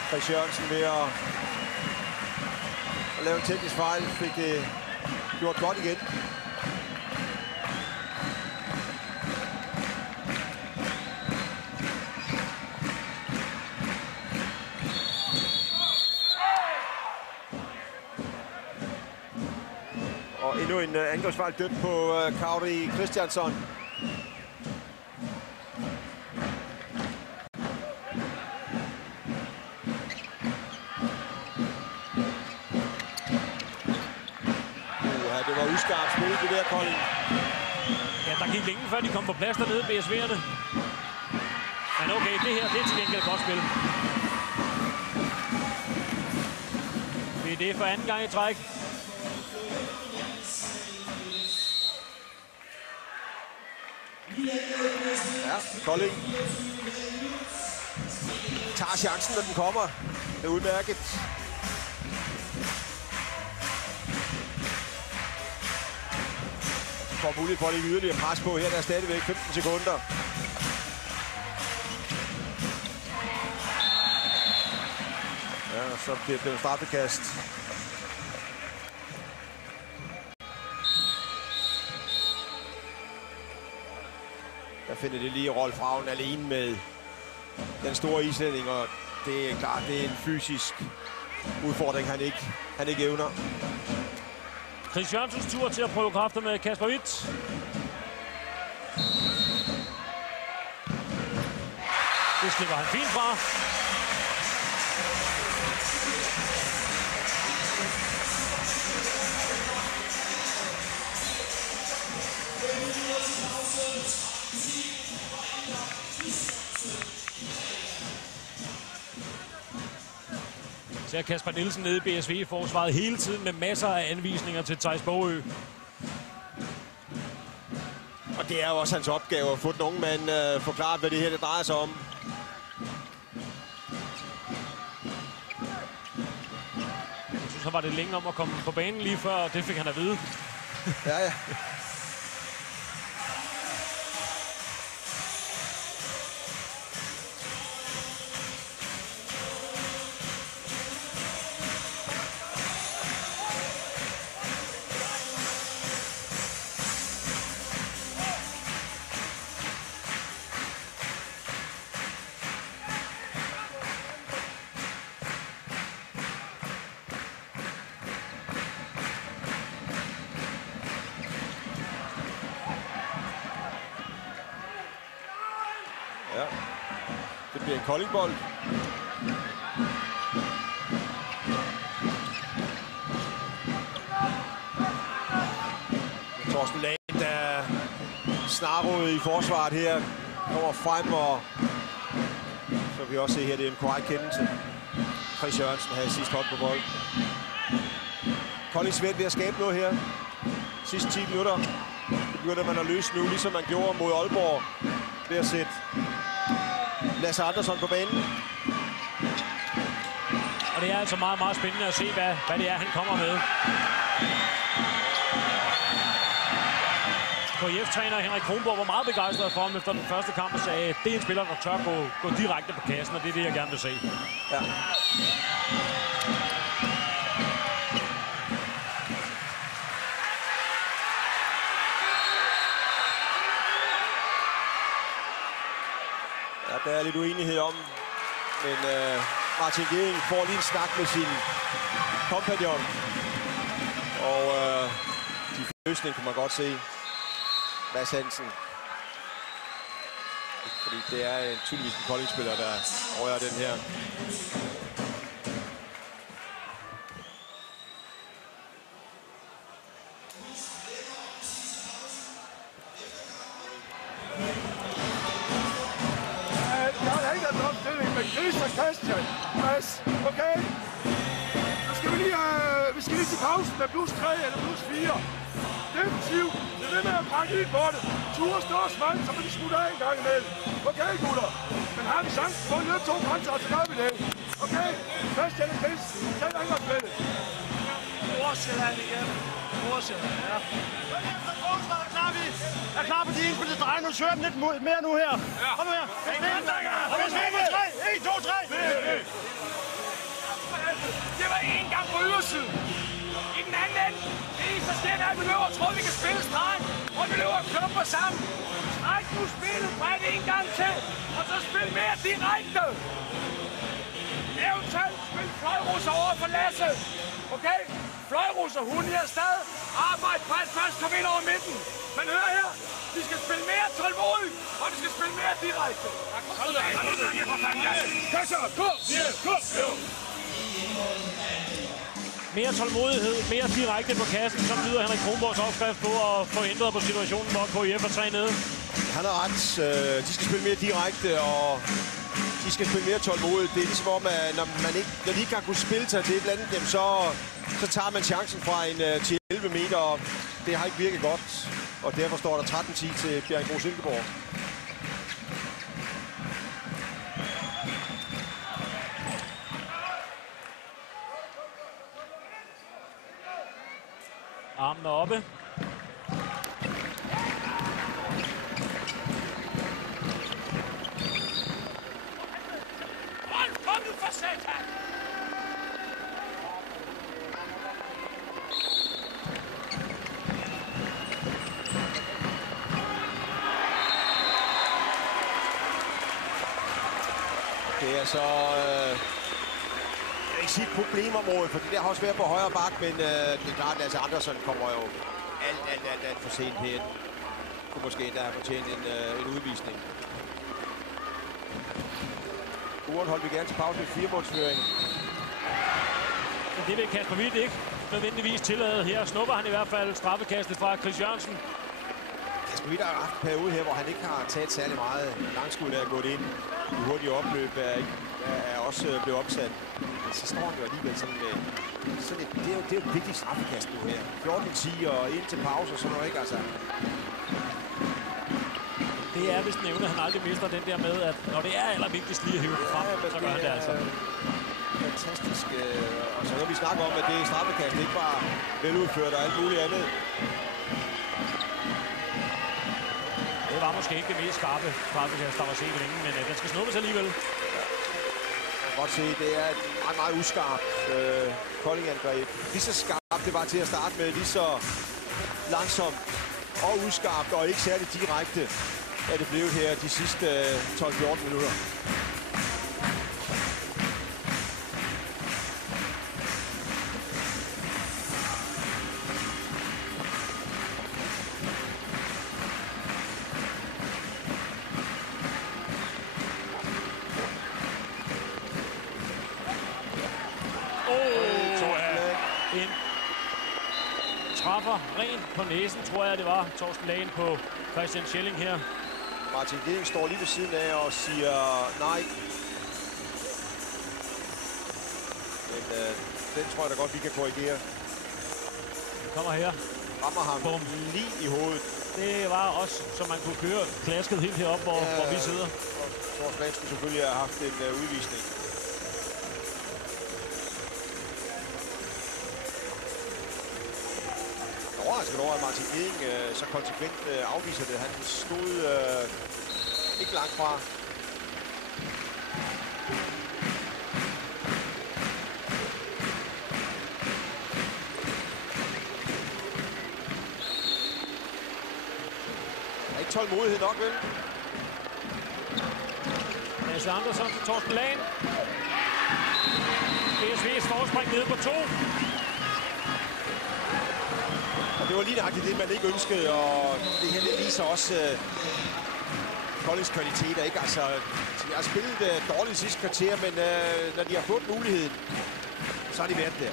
Chris Jørgensen ved at lave en teknisk fejl, fik det gjort godt igen. Og endnu en angrebsfejl dømt på Kauri Christiansson. Det var uskarpt spil, det der, Kolding. Ja, der gik længe før de kom på plads dernede, BSV'erne. Men okay, det her, det er til gengæld godt spil. Det er for anden gang i træk. Ja, Kolding tager chancen, når den kommer. Det er udmærket. Får mulighed for at lægge yderligere pres på her. Der er stadigvæk 15 sekunder. Ja, og så bliver det en straffekast. Der finder det lige Rolf Ravn alene med den store islænding, og det er klart, det er en fysisk udfordring, han ikke evner. Chris Jørgensens tur til at prøve kræfter med Kasper Hvidt. Det slipper han fint fra. Ser Kasper Nielsen nede i BSV-forsvaret hele tiden med masser af anvisninger til Theis Bogø. Og det er jo også hans opgave at få den unge mand forklaret, hvad det her det drejer sig om. Jeg synes, han var det længe om at komme på banen lige før, det fik han at vide. Ja. Det bliver en Koldingbold. Torsten Lahn, der snarrådet i forsvaret her, kommer frem, og så kan vi også se her, det er en korrekt kendelse. Chris Jørgensen havde sidst hånd på bold. Kolding svært ved at skabe noget her. Sidste 10 minutter. Det begynder man at løse nu, ligesom man gjorde mod Aalborg. Ved at sætte Lasse Andersson på banen. Og det er altså meget, meget spændende at se, hvad det er, han kommer med. KIF-træner Henrik Kronborg var meget begejstret for ham efter den første kamp og sagde, at det er en spiller, der tør gå direkte på kassen, og det er det, jeg gerne vil se. Ja. Der er lidt uenighed om, men Martin Gering får lige en snak med sin kompagnon. Og de løsning kan man godt se. Mads Hansen. Fordi det er tydeligvis en Kolding-spiller, der rører den her. Okay? Vi skal lige til pausen med plus 3 eller plus 4. Defensivt. Det er ved med at brække ind på det. Ture stå og smalt, så må de smutte af en gang imellem. Okay, gutter? Men har vi chancen for at løbe 2 grænser, så gør vi det. Okay? Først Jelle Chris. Tag angrebsspillet. Nordsjælland igen. Nordsjælland, ja. Jeg er klar på de indspillede dreje. Nu søger den lidt mere nu her. Kom nu her. Og vi svinger på 3. 1, 2, 3. Det var en gang på ydersiden. I den anden ende. Det eneste sted, der er, at vi løber og tror, vi kan spille stregen. Og vi løber og klumper sammen. Stræk nu spillet bredt en gang til. Og så spil mere direkte. Eventuelt spil fløjrusser over for Lasse. Okay? Fløjrusser, hun er afsted. Arbejd bredt først, kom ind over midten. Men hør her. De skal spille mere tålmodigt, og de skal spille mere direkte. Mere tålmodighed, mere direkte på kassen, som lyder Henrik Kronborgs opskrift på at få ændret på situationen, hvor KIF er 3 nede. Han har ret. De skal spille mere direkte, og de skal spille mere tålmodigt. Det er ligesom om, at når de ikke kan kunne spille sig til et eller andet, jamen så tager man chancen fra en 10-11 meter, og det har ikke virket godt. Og derfor står der 13-10 til Bjerringbro-Silkeborg. er oppe. Kom nu for satan! Det er så... jeg vil ikke sige et problemområde, for det har også været på højre bak, men det er klart, at Lasse Andersson kommer jo alt for sent hen. Kunne måske endda have fortjent en udvisning. Urenholdt vil gerne til pause med 4-målsføring. Det vil Kasper Hvidt ikke nødvendigvis tillade her. Snupper han i hvert fald straffekastet fra Chris Jørgensen. Kasper Hvidt har haft en periode her, hvor han ikke har taget særlig meget. Langskud er gået ind. De hurtige opløb er også blevet opsat. Men så står han jo alligevel sådan med... det er jo et vigtigt straffekast nu her. 14-10 og ind til pause og sådan noget, ikke altså? Det er vist nævne, at han aldrig mister den der med, at når det er allervigtigst lige at hive det frem, så gør han det altså. Fantastisk. Og så når vi snakker om, at det straffekast ikke var veludført og alt muligt andet. Det var måske ikke det mest skarpe straffekast, der var set længe, men den skal snuppes alligevel. Jeg kan godt se, det er et meget, meget uskarpt Kolding-angreb. Lige så skarpt det var til at starte med, lige så langsomt og uskarpt og ikke særlig direkte er det blevet her de sidste 12-14 minutter. Træffer rent på næsen, tror jeg, det var Torsten Lagen på Christian Schelling her. Martin Geding står lige ved siden af og siger nej. Men den tror jeg da godt, vi kan korrigere. Kommer her. Rammer ham lige i hovedet. Det var også, som man kunne køre klasket helt heroppe, hvor vi sidder. Torsten Lagen skulle selvfølgelig have haft en udvisning. Overraskende over, at Martin Geding så konsekvent afviser det. Han stod ikke langt fra. Der er ikke tålmodighed nok, vel? Lasse Andersson til Torsten Lagen. BSV's forspring nede på 2. Det var lige nøjagtigt det, man ikke ønskede, og det her det viser også Koldings kvaliteter, ikke? Altså, de har spillet dårligt sidste kvarter, men når de har fået muligheden, så har de været der.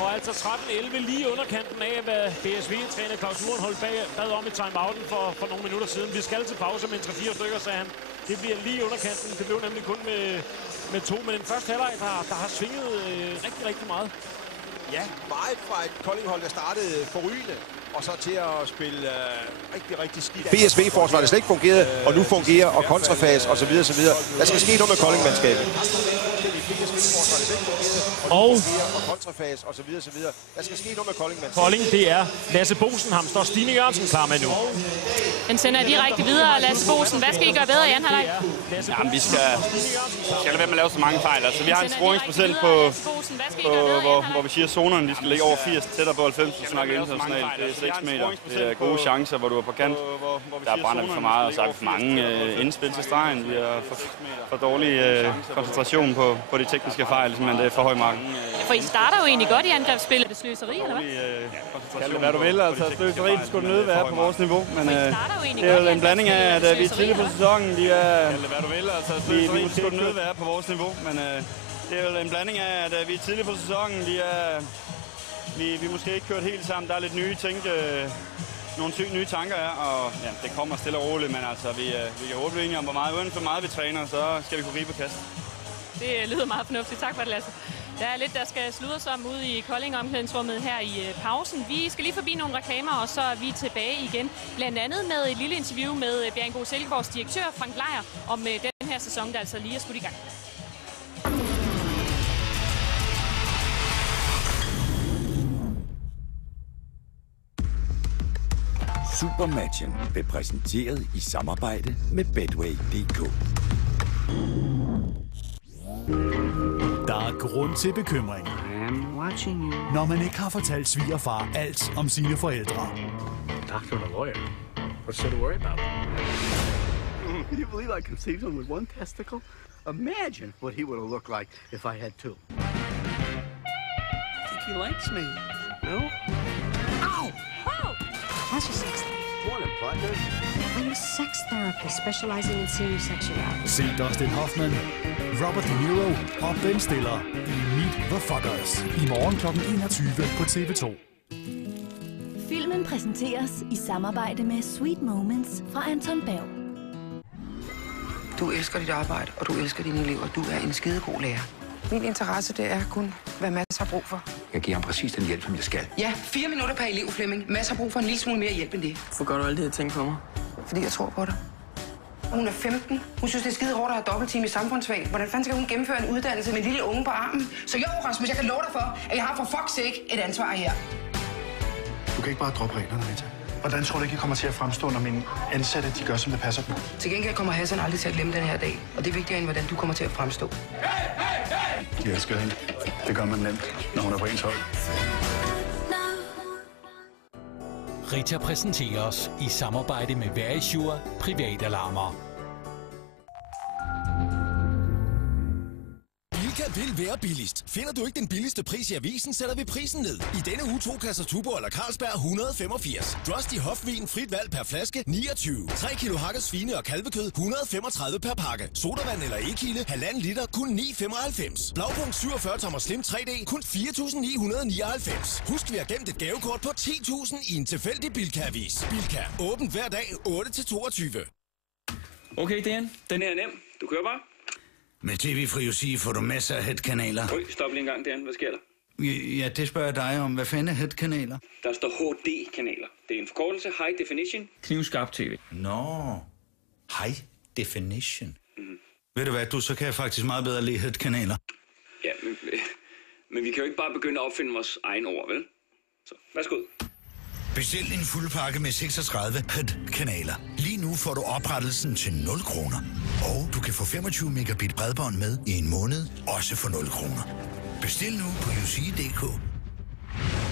Og altså 13-11 lige underkanten af, hvad BSV-træner Claus Urenholdt bad om i timeouten for nogle minutter siden. Vi skal til pause med 3-4 stykker, sagde han. Det bliver lige underkanten. Det blev nemlig kun med 2, men den første halvleg, der har svinget rigtig, rigtig meget. Ja, meget fra et Kolding-hold, der startede forrygende, og så til at spille rigtig skidt. BSV-forsvaret slet ikke fungeret, og nu fungerer, og kontrafase osv. osv. Der skal ske noget med Kolding-mandskabet. Og kontrafase osv. osv. Der skal ske noget med Kolding-mandskabet. Kolding, det er Lasse Bosen. Ham står Stine Jørgensen klar med nu. Den sender direkte videre, Lasse Bosen. Hvad skal I gøre bedre i anden halvleg? Jamen, vi skal lade være med at lave så mange fejl. Altså, vi har en scoringsprocent på hvor vi siger, at zonerne de skal ligge over 80, tættere på 90, så snakker internationalt. Det er 6 meter. Det er gode chancer, hvor du er på kant. Der brænder vi for meget, og så har vi for mange indspil til stregen. Vi har for dårlig koncentration på de tekniske fejl, men det er for høj mark. For I starter jo egentlig godt i angrebsspillet. Er det sløseri, eller hvad? Kald det, hvad du vil. Altså, sløseri, det skulle nødt være på vores niveau. Men det er jo en blanding af, at vi er tidligt på sæsonen. Vi er skulle nødt være på vores niveau, men det er jo en blanding af, at vi er tidligt på sæsonen. Vi måske ikke kørt helt sammen. Der er lidt nye nogle nye tanker her, og ja, det kommer stille og roligt, men altså, vi kan håbe enige om, hvor meget vi træner, så skal vi kunne gribe på kast. Det lyder meget fornuftigt. Tak for det, Lasse. Der er lidt, der skal sludres om ude i Kolding-omklædningsrummet her i pausen. Vi skal lige forbi nogle reklamer, og så er vi tilbage igen. Blandt andet med et lille interview med Bjerringbro Silkeborgs direktør, Frank Lejr, om den her sæson, der altså lige er skudt i gang. Supermatchen blev præsenteret i samarbejde med Betway.dk. Der er grund til bekymring, når man ikke har fortalt svigerfar alt om sine forældre. Doctor and a lawyer. What's there to worry about? Can you believe I conceived him with one testicle? Imagine what he would have looked like if I had two. I think he likes me. No? Ow! Oh! How's your sex life? Morning, partner. I'm a sex therapist specializing in serious sexuality. Se Dustin Hoffman, Robert De Niro og Ben Stiller i Meet the Fuckers i morgen kl. 21 på TV2. Filmen præsenteres i samarbejde med Sweet Moments fra Anton Berg. Du elsker dit arbejde, og du elsker dine elever. Du er en skidegod lærer. Min interesse, det er kun, hvad Mads har brug for. Jeg giver ham præcis den hjælp, som jeg skal. Ja, 4 minutter per elev, Flemming. Mads har brug for en lille smule mere hjælp end det. Hvorfor gør du altid at tænke på mig? Fordi jeg tror på dig. Hun er 15. Hun synes, det er skide hårdt at have dobbelttime i samfundsfag. Hvordan fanden skal hun gennemføre en uddannelse med en lille unge på armen? Så jo, Rasmus, jeg kan love dig for, at jeg har for fuck's sake et ansvar her. Du kan ikke bare droppe reglerne, Rita. Hvordan tror du ikke, I kommer til at fremstå, når mine ansatte de gør, som det passer dem? Til gengæld kommer Hassan aldrig til at glemme den her dag. Og det er vigtigere, end hvordan du kommer til at fremstå. Jeg elsker hende. Det gør man nemt, når hun er på ens hold. Rita præsenteres i samarbejde med Verisure Privatalarmer. Bilka vil være billigst. Finder du ikke den billigste pris i avisen, sætter vi prisen ned. I denne uge 2 kasser Tuborg eller Carlsberg 185. Drosty Hofvin frit valg per flaske 29. 3 kilo hakket svine- og kalvekød 135 per pakke. Sodavand eller e-kilde 1,5 liter kun 9,95. Blaupunkt 47 tommer slim 3D kun 4.999. Husk, vi har gemt et gavekort på 10.000 i en tilfældig Bilka-avis. Bilka. Åbent hver dag 8-22. Okay, Dan. Den her er nem. Du kører bare. Med TV-fri UC får du masser af headkanaler. Stop lige en gang, Dan. Hvad sker der? Ja, det spørger jeg dig om. Hvad fanden er headkanaler? Der står HD-kanaler. Det er en forkortelse. High Definition. Knivskarp TV. Nå, High Definition. Mm-hmm. Ved du hvad, så kan jeg faktisk meget bedre lide headkanaler. Ja, men vi kan jo ikke bare begynde at opfinde vores egen ord, vel? Så, værsgo. Bestil en fuld pakke med 36 headkanaler. Lige nu får du oprettelsen til 0 kroner. Og du kan få 25 megabit bredbånd med i en måned, også for 0 kroner. Bestil nu på UC.dk.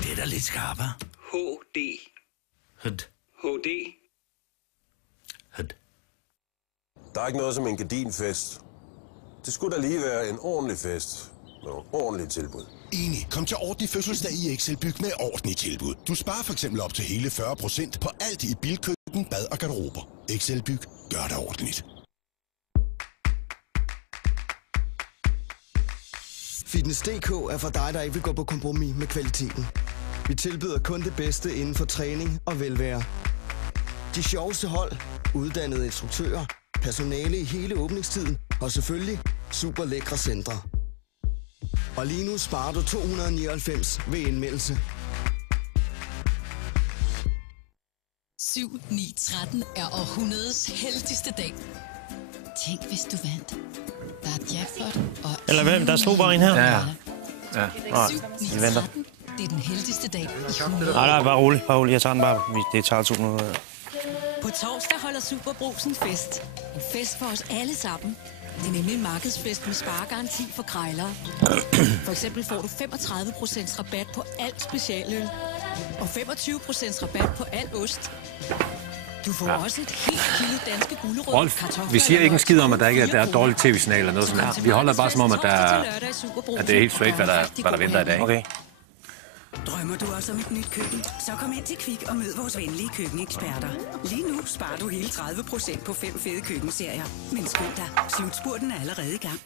Det er da lidt skarpere. HD. Head. HD. Head. Der er ikke noget som en gardinfest. Det skulle da lige være en ordentlig fest. Med nogle ordentlige tilbud. Enig. Kom til ordentlig fødselsdag i Excelbyg med ordentlige tilbud. Du sparer for eksempel op til hele 40% på alt i bilkøkken, bad og garderober. Excelbyg. Gør det ordentligt. Fitness.dk er for dig, der ikke vil gå på kompromis med kvaliteten. Vi tilbyder kun det bedste inden for træning og velvære. De sjoveste hold, uddannede instruktører, personale i hele åbningstiden og selvfølgelig super lækre centre. Og lige nu sparer du 299 ved indmeldelse. 7-9-13 er århundredets heldigste dag. Tænk, hvis du vandt. Der er jackpot og... Eller hvem? Der stod bare en her. Ja. Nej, vi venter. Det er den heldigste dag i 100 år. Nej, bare rolig. Jeg tager den bare. Det tager 2 minutter. På torsdag holder Superbrugsen fest. En fest for os alle sammen. Det er nemlig en markedsfest med sparegaranti for krejlere. For eksempel får du 35% rabat på alt specialøl. Og 25% rabat på al ost. Du får også et helt kilo danske gulerødder. Rolf, vi siger ikke en skid om, at der ikke er dårligt tv-signal eller noget sådan her. Vi holder bare som om, at det er helt straight, hvad der venter i dag. Okay. Drømmer du også om et nyt køkken? Så kom ind til Kvik og mød vores venlige køkkeneksperter. Lige nu sparer du hele 30% på 5 fede køkkenserier. Men skynd dig, slutspurten er allerede i gang.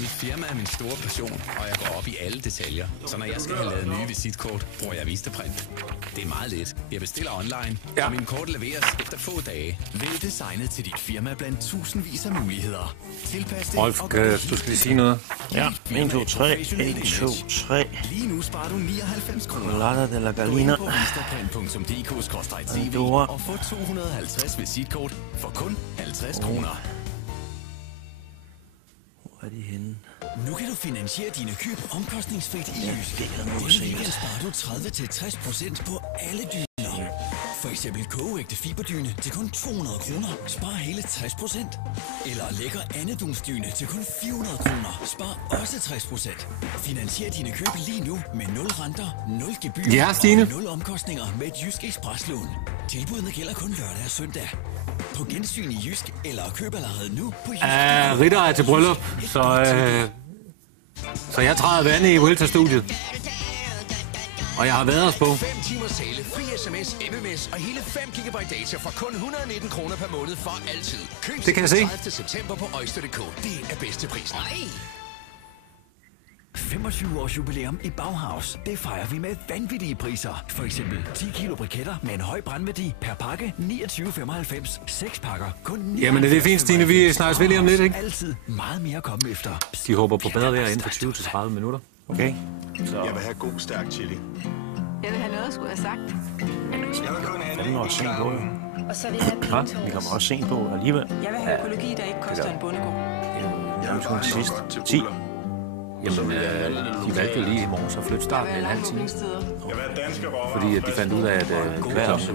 Mit firma er min store passion, og jeg går op i alle detaljer. Så når jeg skal have lavet nye visitkort, bruger jeg Vistaprint. Det er meget let. Jeg bestiller online, og mine kort leveres efter få dage. Vælg designet til dit firma blandt tusindvis af muligheder. Tilpas det. Rolf, du skal lige sige noget. Ja, 1, 2, 3. 1, 2, 3. Lige nu sparer du 99 kroner. Colada de la Galina. Gå ind på vistaprint.dk/tv og få 250 visitkort for kun 50 kroner. Hvor er de henne? Nu kan du finansiere dine køb omkostningsfrit i Jysk. Denne weekend sparer du 30-60% på alle dyner. For eksempel kogeægte fiberdyne til kun 200 kroner. Spar hele 60%. Eller lækker andedunsdyne til kun 400 kroner. Spar også 60%. Finansier dine køb lige nu med 0 renter, 0 gebyr Ja, Stine. og 0 omkostninger med et Jysk Expresslån. Tilbudene gælder kun lørdag og søndag. På gensyn i Jysk eller køb allerede nu på Jysk. Ritter er til bryllup, så jeg træder vand i Vuelta-studiet. Og jeg har været os på. 5 timer tale, fri sms, MMS og hele 5 GB data for kun 119 kroner per måned for altid. Køb det kan jeg se. 30. september på Oyster.dk. Det er bedste prisen. 25 års jubilæum i Bauhaus. Det fejrer vi med vanvittige priser. For eksempel 10 kilo briketter med en høj brandværdi per pakke 29,95. 6 pakker kun 99. Jamen det er fint, Stine. Vi snakkes ved lige om lidt, ikke? Altid meget mere at komme efter. De håber på bedre vejr inden for 20-30 minutter. Okay? Så. Jeg vil have god, stærk chili. Jeg vil have noget, jeg skulle have sagt. Jeg vil kun have noget sent på. Og så vil jeg have pindtårs. Vi kommer også sent på alligevel. Jeg vil have økologi, der ikke koster en bondegård. Jeg vil kun sidst 10. Jamen, de valgte jo lige i morges at flytte starten en halv time. Fordi at de fandt ud af, at det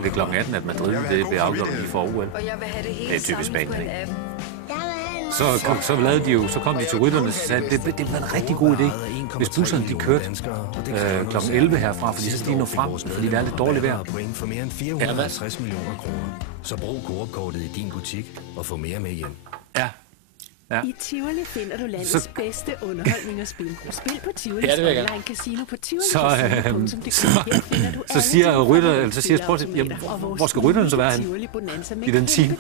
er kl. 18, at Madrid det bliver afgjort lige for OL. Det er typisk Spanien, ikke? Så lavede de jo, så kom de til rytterne og sagde, at det var en rigtig god idé, hvis busserne de kørte kl. 11 herfra, fordi så skal de nå frem, fordi det er lidt dårligt vejr. Point for mere end 450 millioner kroner. Så brug Coop-kortet i din butik og få mere med hjem. Ja. Ja. I Tivoli finder du landets bedste underholdning og spil. Spil på Tivolis online casino på tivoli.dk. Så siger rytter, eller så siger sport, hvor skal rytterne så være henne? I den time.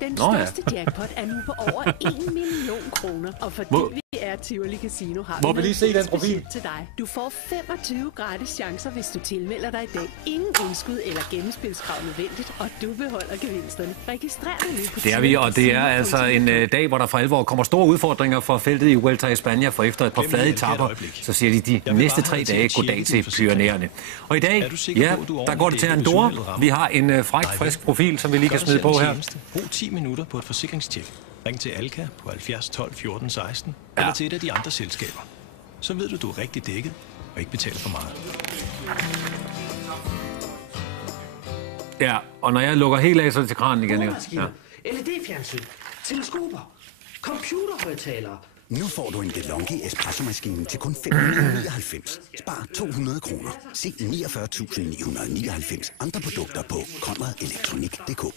Den største jackpot er nu på over 1 million kroner. Og fordi vi er Tivoli Casino, har vi lige se den profil til dig. Du får 25 gratis chancer, hvis du tilmelder dig i dag. Ingen indskud eller gennemspilskrav nødvendigt, og du beholder gevinsterne. Registrer dig nu på det er vi, og det er altså en dag, hvor der for alvor kommer store udfordringer for feltet i Vuelta i Spanien, for efter et par flade etapper, så siger de næste 3 dage goddag til Pyrenæerne. Og i dag, der går det til Andorra. Vi har en fræk, frisk profil, som vi lige kan smide på her. Brug 10 minutter på et forsikringstjek. Ring til Alka på 70 12 14 16 eller til et af de andre selskaber. Så ved du er rigtig dækket og ikke betaler for meget. Ja, og når jeg lukker helt af, så er det til kranen igen. Ja. LED-fjernsyn, teleskoper, computerhøjtalere. Nu får du en DeLonghi espresso-maskine til kun 599. Spar 200 kroner. Se 49.999 andre produkter på conradelektronik.dk.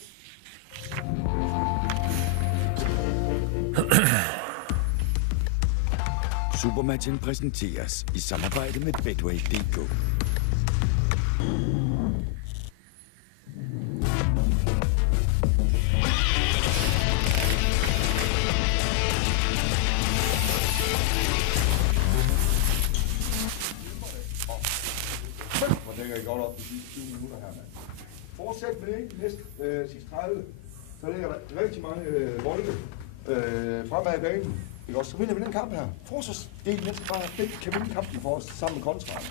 Supermatchen præsenteres i samarbejde med Betway.dk. Hvor lægger I godt op de sidste 20 minutter her, mand. Fortsæt med det, næste sidste 30. Så ligger der rigtig mange bolde fremad i banen. Ikke også? Så vinder vi den kamp her. Forsvarsdelen skal bare kan vinde kampen for os sammen med kontraen.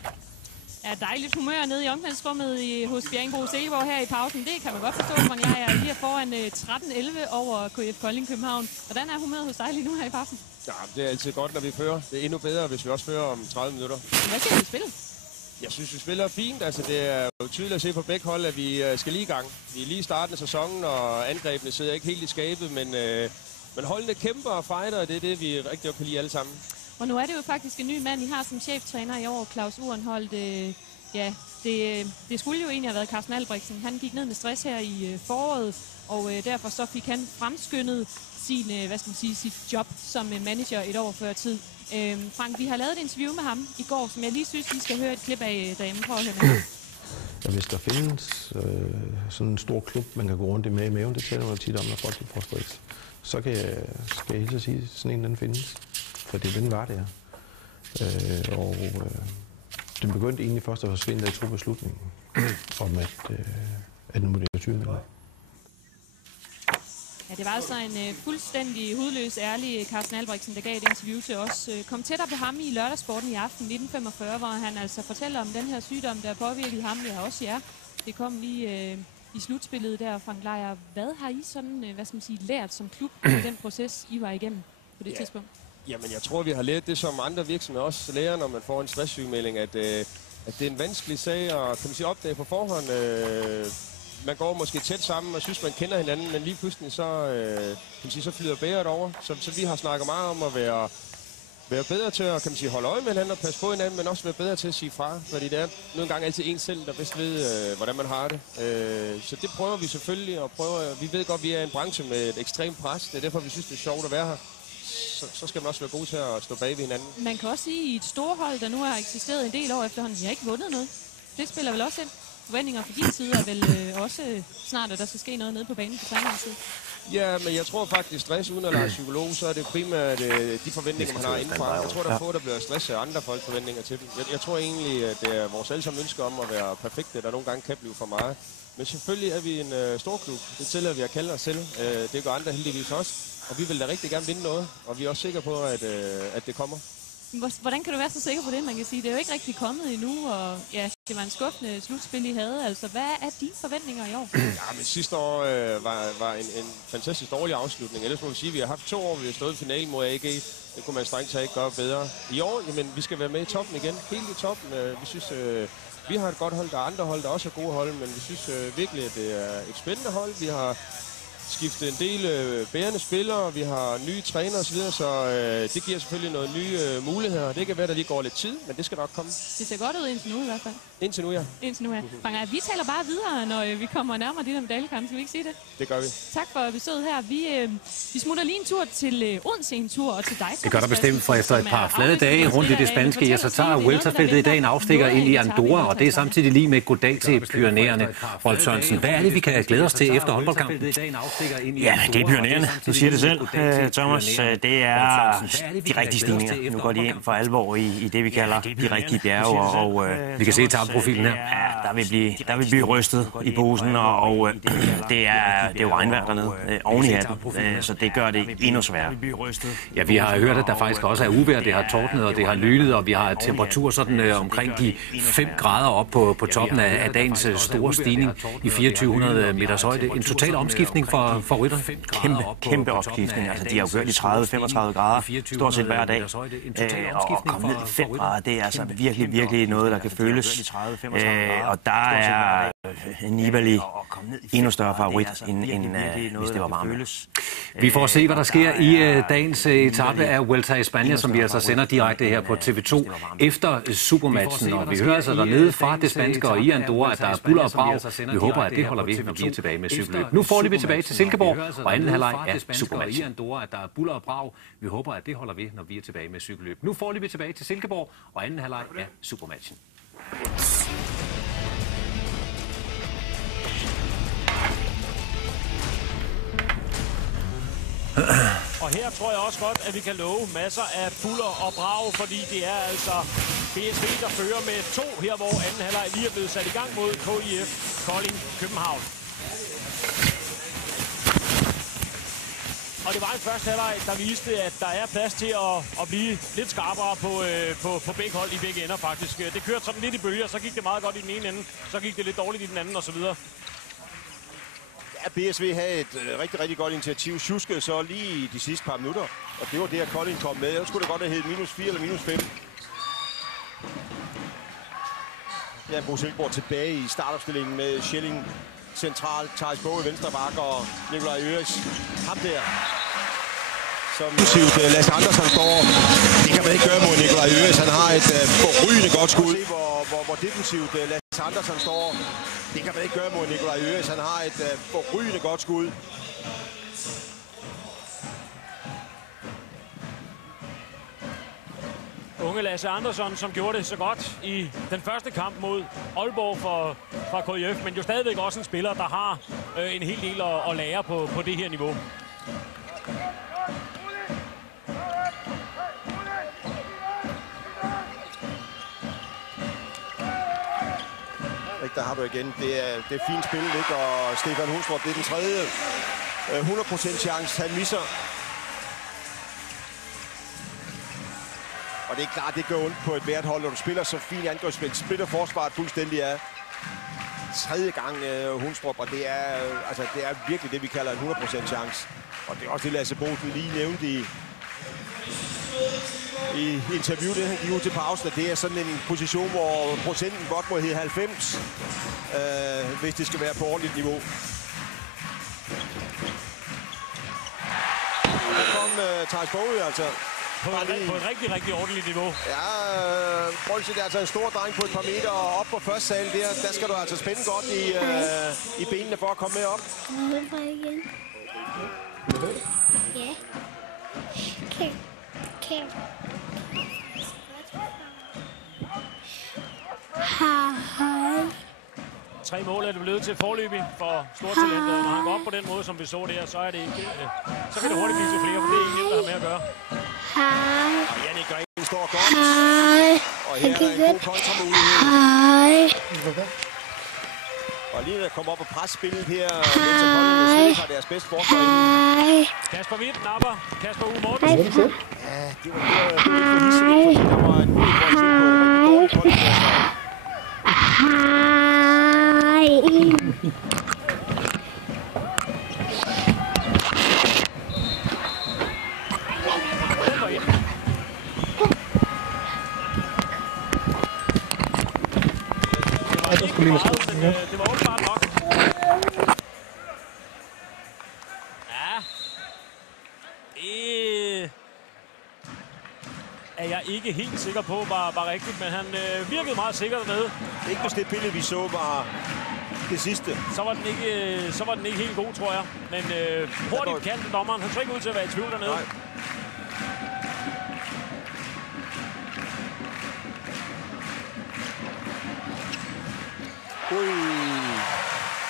Ja, dejligt humør nede i omklædningsrummet hos Bjerringbro Silkeborg her i pausen. Det kan man godt forstå, men jeg er lige foran 13-11 over KF Kolding København. Hvordan er humøret hos dig lige nu her i pausen? Ja, det er altid godt, når vi fører. Det er endnu bedre, hvis vi også fører om 30 minutter. Hvad skal vi spille? Jeg synes, vi spiller fint. Altså, det er jo tydeligt at se på begge hold, at vi skal lige i gang. Vi er lige i starten af sæsonen, og angrebene sidder ikke helt i skabet, men holdene kæmper og fighter, og det er det, vi rigtig godt kan lide alle sammen. Og nu er det jo faktisk en ny mand, I har som cheftræner i år, Claus Urenholdt. Det skulle jo egentlig have været Carsten Albrechtsen. Han gik ned med stress her i foråret, og derfor så fik han fremskyndet sit job som manager et år før tid. Frank, vi har lavet et interview med ham i går, som jeg lige synes, vi skal høre et klip af derhjemme. Prøv at høre med. Ja, hvis der findes sådan en stor klub, man kan gå rundt i med i maven, det taler man tit om, når folk får stress. Så skal jeg helt sige, at sådan en den findes. fordi den var der. Den begyndte egentlig først at forsvinde, da jeg tog beslutningen om, at nu må det være 20 minutter. Ja, det var altså en fuldstændig hudløs, ærlig Carsten Albrechtsen, der gav et interview til os. Kom tættere på ham i Lørdagssporten i aften 1945, hvor han altså fortæller om den her sygdom, der har påvirket ham, ja også jer. Det kom lige i slutspillet der, Frank Lejr. Hvad har I sådan, hvad skal man sige, lært som klub i den proces, I var igennem på det tidspunkt? Jamen, jeg tror, vi har lært det, som andre virksomheder også lærer, når man får en stresssygemelding, at det er en vanskelig sag at, kan man sige, opdage på forhånd. Man går måske tæt sammen og synes, man kender hinanden, men lige pludselig så flyder bæret over. Så vi har snakket meget om at være bedre til at, kan man sige, holde øje med hinanden og passe på hinanden, men også være bedre til at sige fra. Fordi det er nogle gange altid en selv, der bedst ved, hvordan man har det. Så det prøver vi selvfølgelig, og vi ved godt, at vi er en branche med et ekstremt pres. Det er derfor, vi synes, det er sjovt at være her. Så skal man også være god til at stå bag ved hinanden. Man kan også sige, at i et storhold, der nu har eksisteret en del år efterhånden, de har ikke vundet noget. Det spiller vel også ind. Forventninger fra din side er vel også snart, at der skal ske noget nede på banen på samme tid. Ja, men jeg tror faktisk, stress uden at lege psykolog, så er det primært de forventninger, man har indenfra. Jeg tror, der er få, der bliver stresset af andre folks forventninger til dem. Jeg tror egentlig, at det er vores allesammen ønske om at være perfekte, der nogle gange kan blive for meget. Men selvfølgelig er vi en storklub. Det tillader vi at kalde os selv. Det gør andre heldigvis også. Og vi vil da rigtig gerne vinde noget, og vi er også sikre på, at det kommer. Hvordan kan du være så sikker på det, man kan sige? Det er jo ikke rigtig kommet endnu, og ja, det var en skuffende slutspil, I havde. Altså, hvad er dine forventninger i år? Ja, men sidste år var en fantastisk dårlig afslutning. Ellers må vi sige, at vi har haft 2 år, hvor vi har stået i finalen mod AG. Det kunne man strengt taget ikke gøre bedre. I år, jamen, vi skal være med i toppen igen. Helt i toppen. Vi synes, vi har et godt hold. Der er andre hold, der også er gode hold, men vi synes virkelig, at det er et spændende hold. Vi har skiftet en del bærende spillere, vi har nye trænere osv., så det giver selvfølgelig nogle nye muligheder. Det kan være, der lige går lidt tid, men det skal nok komme. Det ser godt ud indtil nu i hvert fald. Indtil nu, ja. Indtil nu, ja. Frank, vi taler bare videre, når vi kommer nærmere de der medaljekampe. Skal vi ikke sige det? Det gør vi. Tak for besøget her. Vi smutter lige en tur til Odense, en tur, og til dig. Det gør der bestemt, for efter et par flade dage rundt i det spanske, ja, så tager welterfeltet i dag en afstikker ind i Andorra, og det er samtidig lige med goddag til Pyrenæerne. Rolf Sørensen, hvad er det, vi kan glæde os til efter håndboldkampen? Ja, det er Pyrenæerne. Du siger det selv, Thomas. Det er de rigtige stigninger. Nu går de ind for alvor i det, vi kalder de rigtige bjerge. Og vi kan se etapeprofilen her. Ja, der vil blive rystet i posen, og det er jo regnvejr dernede oven i hatten, så det gør det endnu sværere. Ja, vi har hørt, at der faktisk også er uvejr. Det har tordnet, og det har lynet, og vi har temperatur sådan omkring de 5 grader op på toppen af dagens store stigning i 2400 meters højde. En total omskiftning for rytterne. Kæmpe opskiftning. Altså, de har jo kørt i 30-35 grader stort set hver dag. Og komme ned i 5 grader, det er altså virkelig noget, der kan føles. Og der er Nibali endnu større favorit, end hvis det var varme. Vi får se, hvad der sker i dagens etape af Vuelta i Spanien, som vi altså sender direkte her på TV2 efter supermatchen. Og vi hører altså dernede fra det spanske og i Andorra, at der er buller og brag. Vi håber, at det holder vi, når vi er tilbage med cykelløb. Nu får vi tilbage til Silkeborg og anden halvleg af supermatchen. Andorra, at der er buller og brag. Vi håber, at det holder vi, når vi er tilbage med cykelløb. Nu får vi tilbage til Silkeborg og anden halvleg af supermatchen. Og her tror jeg også godt, at vi kan love masser af buller og brag, fordi det er altså BSV, der fører med 2 her, hvor anden halvleg lige er blevet sat i gang mod KIF Kolding København. Og det var en første halvleg, der viste, at der er plads til at blive lidt skarpere på begge hold i begge ender faktisk. Det kørte sådan lidt i bølger, så gik det meget godt i den ene ende, så gik det lidt dårligt i den anden osv. Ja, BSV havde et rigtig godt initiativ. Sjuske så lige i de sidste par minutter, og det var det, at Kolding kom med. Ellers skulle det godt have heddet -4 eller -5. Ja, Bo Silkeborg tilbage i startopstillingen med Schelling centralt, Thijs Boge i venstre bakke og Nikolaj Øres. Ham der. Som Lasse Andersen står. Det kan man ikke gøre mod Nikolaj Øres. Han har et forrygende godt skud. Hvor defensivt Lasse Andersen står. Det kan man ikke gøre mod Nikolaj Øres. Han har et forrygende godt skud. Unge Lasse Andersson, som gjorde det så godt i den første kamp mod Aalborg fra KIF, men jo stadigvæk også en spiller, der har en hel del at lære på det her niveau. der har du igen. Det er fint spil, ikke? Og Stefan Hundstrup, det er den tredje 100% chance, han misser. Og det er klart, det gør ondt på et hvert hold, når du spiller så fint angrebsspil. Splitter forsvaret fuldstændig af. Tredje gang Hundstrup, og det er virkelig det, vi kalder en 100% chance. Og det er også det, Lasse Bosen lige nævnte i interviewet, han gik ud til pausen, at det er sådan en position, hvor procenten godt må hedde 90, hvis det skal være på ordentligt niveau. Der kom Thijs Bogø, altså. På et rigtig ordentligt niveau. Ja, prøv at se, det er altså en stor dreng på et par meter op på første sal der. Der skal du altså spænde godt i benene for at komme med op. Hvorfor igen? Ja. Kan. Hej. 3 mål er det blevet til forløbig for stortalenter. Når han går op på den måde, som vi så der, så er det ikke... Så kan det hurtigt blive til flere, for det er ikke nemt at have med at gøre. Hej. Og Jannik Green står godt. Hej. Og her er en god kontramulighed. Hej. Og lige der kommer op og presspillet her, mens Kolding har deres bedste forsvar inde. Kasper Witt napper. Kasper U. Mortensen. Ja, det var lidt for hisseligt, fordi der var en mulighed for at se på et rigtig dårligt Kolding-forsvar. Det var åbenbart nok. Ja. Det er jeg ikke helt sikker på var rigtigt, men han virkede meget sikkert med. Ikke hvis det billede, vi så, var det sidste. Så var den ikke helt god, tror jeg. Men hurtigt kan dommeren. Han så ikke ud til at være i tvivl dernede. Nej.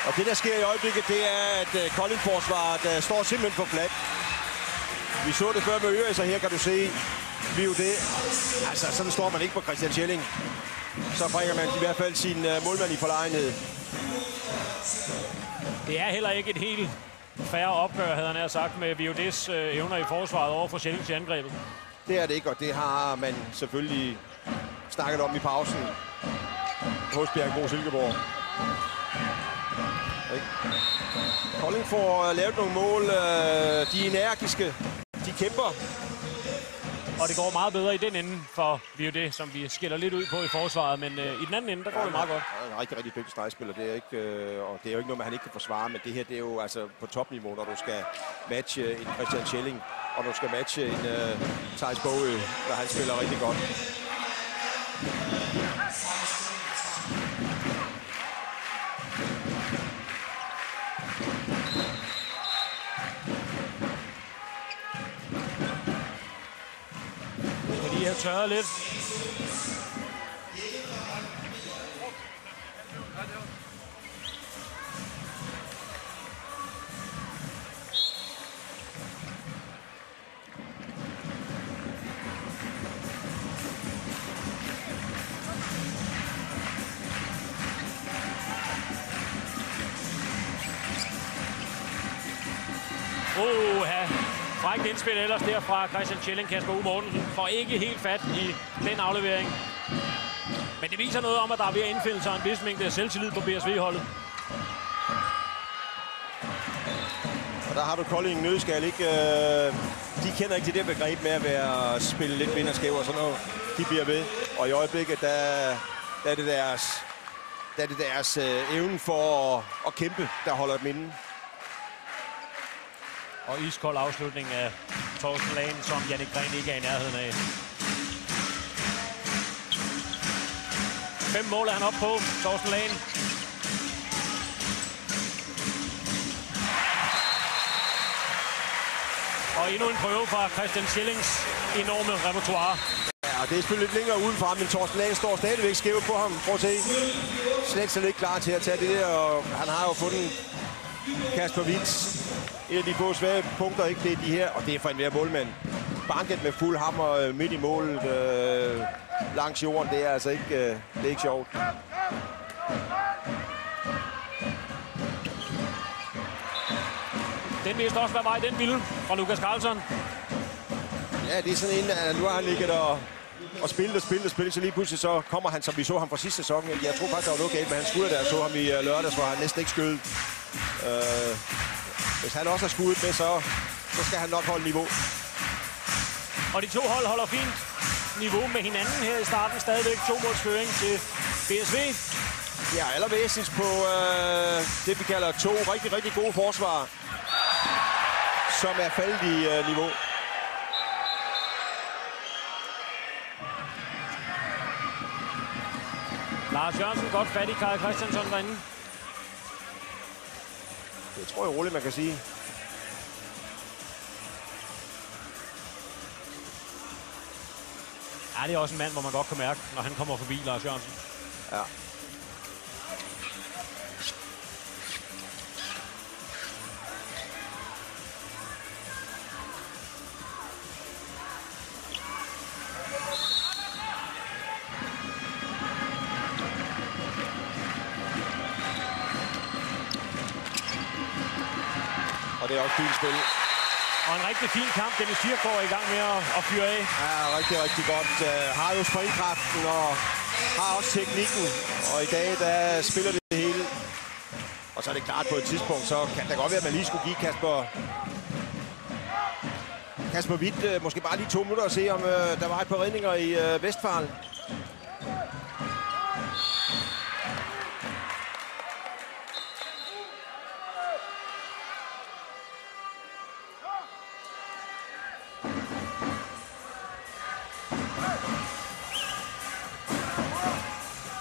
Og det, der sker i øjeblikket, det er, at Kolding-forsvaret står simpelthen for fladt. Vi så det før med Øres, og her kan du se, vi jo det. Altså, sådan står man ikke på Christian Schelling. Så bringer man i hvert fald sin målmand i forlegenhed. Det er heller ikke et helt færre opgør, havde han nær sagt, med VOD's evner i forsvaret over for Schelling til angrebet. Det er det ikke, og det har man selvfølgelig snakket om i pausen hos Bjergbro Silkeborg. Kolding får lavet nogle mål. De er energiske. De kæmper. Og det går meget bedre i den ende for VOD, som vi skiller lidt ud på i forsvaret. Men i den anden ende, der går det meget godt. Han er en rigtig dygtig stregspiller. Det er ikke, og det er jo ikke noget, man han ikke kan forsvare. Men det her, det er jo altså på topniveau, når du skal matche en Christian Schelling. Og du skal matche en Thijs Bogø, når han spiller rigtig godt. De har tørret lidt. Frækt indspil ellers der fra Christian Schelling. Kasper U. Mortensen får ikke helt fat i den aflevering. Men det viser noget om, at der er ved at indfinde sig en vis mængde selvtillid på BSV-holdet. Og der har du Kolding nødskal, ikke? De kender ikke det der begreb med at være spille lidt vinderskæv og sådan noget. De bliver ved. Og i øjeblikket, der er det deres evne for at kæmpe, der holder dem inde. Og iskold afslutning af Torsten Lagen, som Jannik Green ikke er i nærheden af. 5 mål er han op på, Torsten Lagen. Og endnu en prøve fra Christian Schellings enorme repertoire. Ja, det er selvfølgelig lidt længere udenfra, men Torsten Lagen står stadigvæk skæv på ham. Prøv at se. Slet ikke klar til at tage det der, og han har jo fundet Kasper Witt. Et af de få svage punkter, ikke? Det er de her, og det er for enhver målmand. Banket med fuld hammer midt i målet langs jorden, det er altså ikke, det er ikke sjovt. Den vidste også, hvad vej den ville fra Lukas Carlsson. Ja, det er sådan en, at nu har han ligget og spillet, så lige pludselig så kommer han, som vi så ham fra sidste sæson. Jeg tror faktisk, der var noget galt med hans skulder, der så ham i lørdags, hvor han næsten ikke skød. Hvis han også har skuddet med, så skal han nok holde niveau. Og de to hold holder fint niveau med hinanden her i starten. Stadigvæk 2-målsføring til BSV. Ja, allervæsentligt på det, vi kalder to rigtig, rigtig gode forsvar, som er faldet i niveau. Lars Jørgensen godt fat i Karl Christiansson derinde. Det tror jeg roligt, man kan sige. Ja, det er også en mand, hvor man godt kan mærke, når han kommer forbi, Lars Jørgensen. Ja. Og det er også fint spil. Og en rigtig fin kamp. Dennis Fiergaard er i gang med at fyre af. Ja, rigtig, rigtig godt. Har jo springkraften og har også teknikken. Og i dag, der spiller det hele. Og så er det klart, på et tidspunkt, så kan det godt være, at man lige skulle give Kasper Hvidt måske bare lige 2 minutter og se, om der var et par redninger i Vestfalen.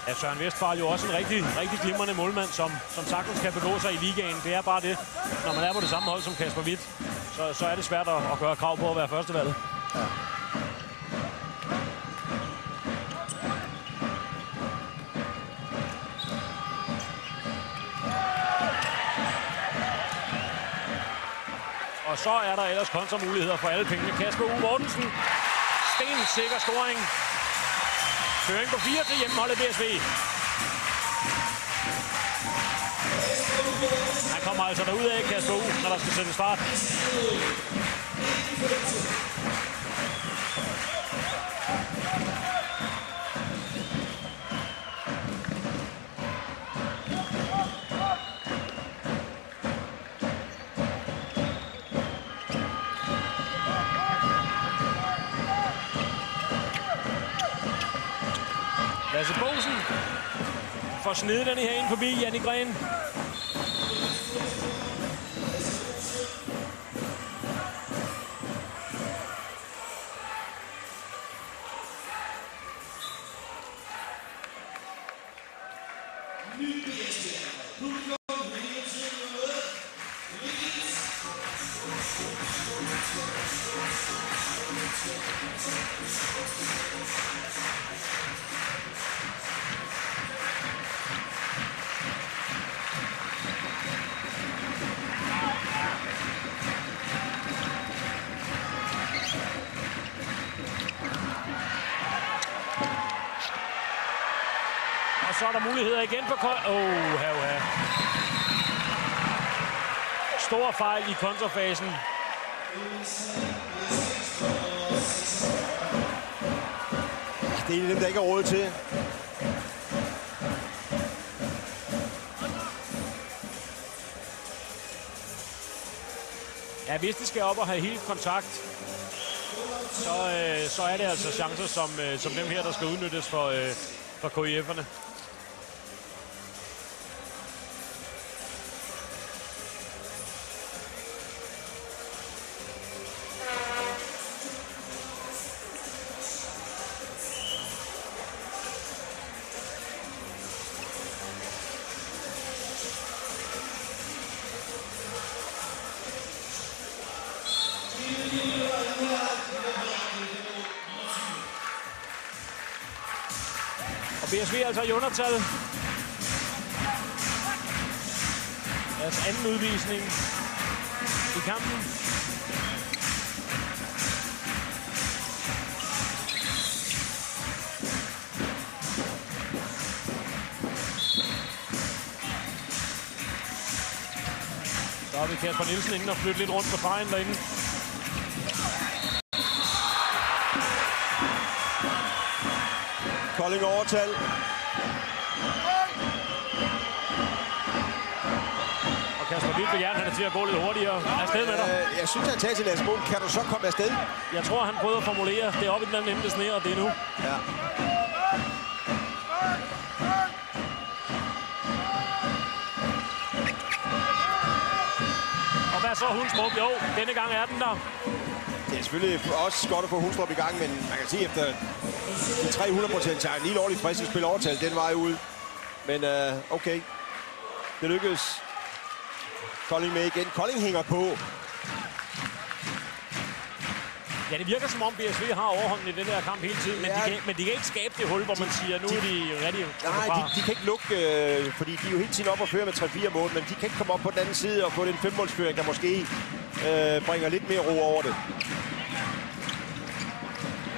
Ja, Søren Westphal jo også en rigtig glimrende målmand, som sagtens kan begå sig i ligaen. Det er bare det, når man er på det samme hold som Kasper Hvidt, så er det svært at gøre krav på at være førstevalget. Ja. Og så er der ellers kontramuligheder for alle pengene. Kasper U. Mortensen, stensikker scoring. Føring på 4 til hjemmeholdet BSV. Han kommer altså derud af, Kasper U, når der skal sættes fart. Lasse Bosen får snedet den her ind forbi Jannik Gren. Og så er der muligheder igen for stor fejl i kontrafasen. Det er dem, der ikke har råd til. Ja, hvis de skal op og have helt kontakt, så er det altså chancer som dem her, der skal udnyttes for KIF'erne. Og BSV altså i undertal. Deres anden udvisning i kampen. Så Så vil Kasper Nielsen inden og flytte lidt rundt på stregen derinde. Kolding overtal. Og Kasper Hvidt vil gerne have det til at gå lidt hurtigere. Afsted med dig. Jeg synes, han tager til Lasse Munk. Kan du så komme afsted? Jeg tror, han prøvede at formulere. Det er oppe i den anden ende, det sneer, og det er nu. Ja. Og hvad så Hundstrup? Jo, denne gang er den der. Det er selvfølgelig også godt at få Hundstrup i gang, men man kan sige, efter de 300% tager en lige lovligt frisk spil overtal den vej ud. Men okay, det lykkedes. Kolding med igen. Kolding hænger på. Ja, det virker som om BSV har overhånden i den her kamp hele tiden, men de kan ikke skabe det hul, hvor man siger, nu er de rigtig... Nej, de kan ikke lukke, fordi de er jo hele tiden op og fører med 3-4 mål, men de kan ikke komme op på den anden side og få den 5-målsføring, der måske bringer lidt mere ro over det.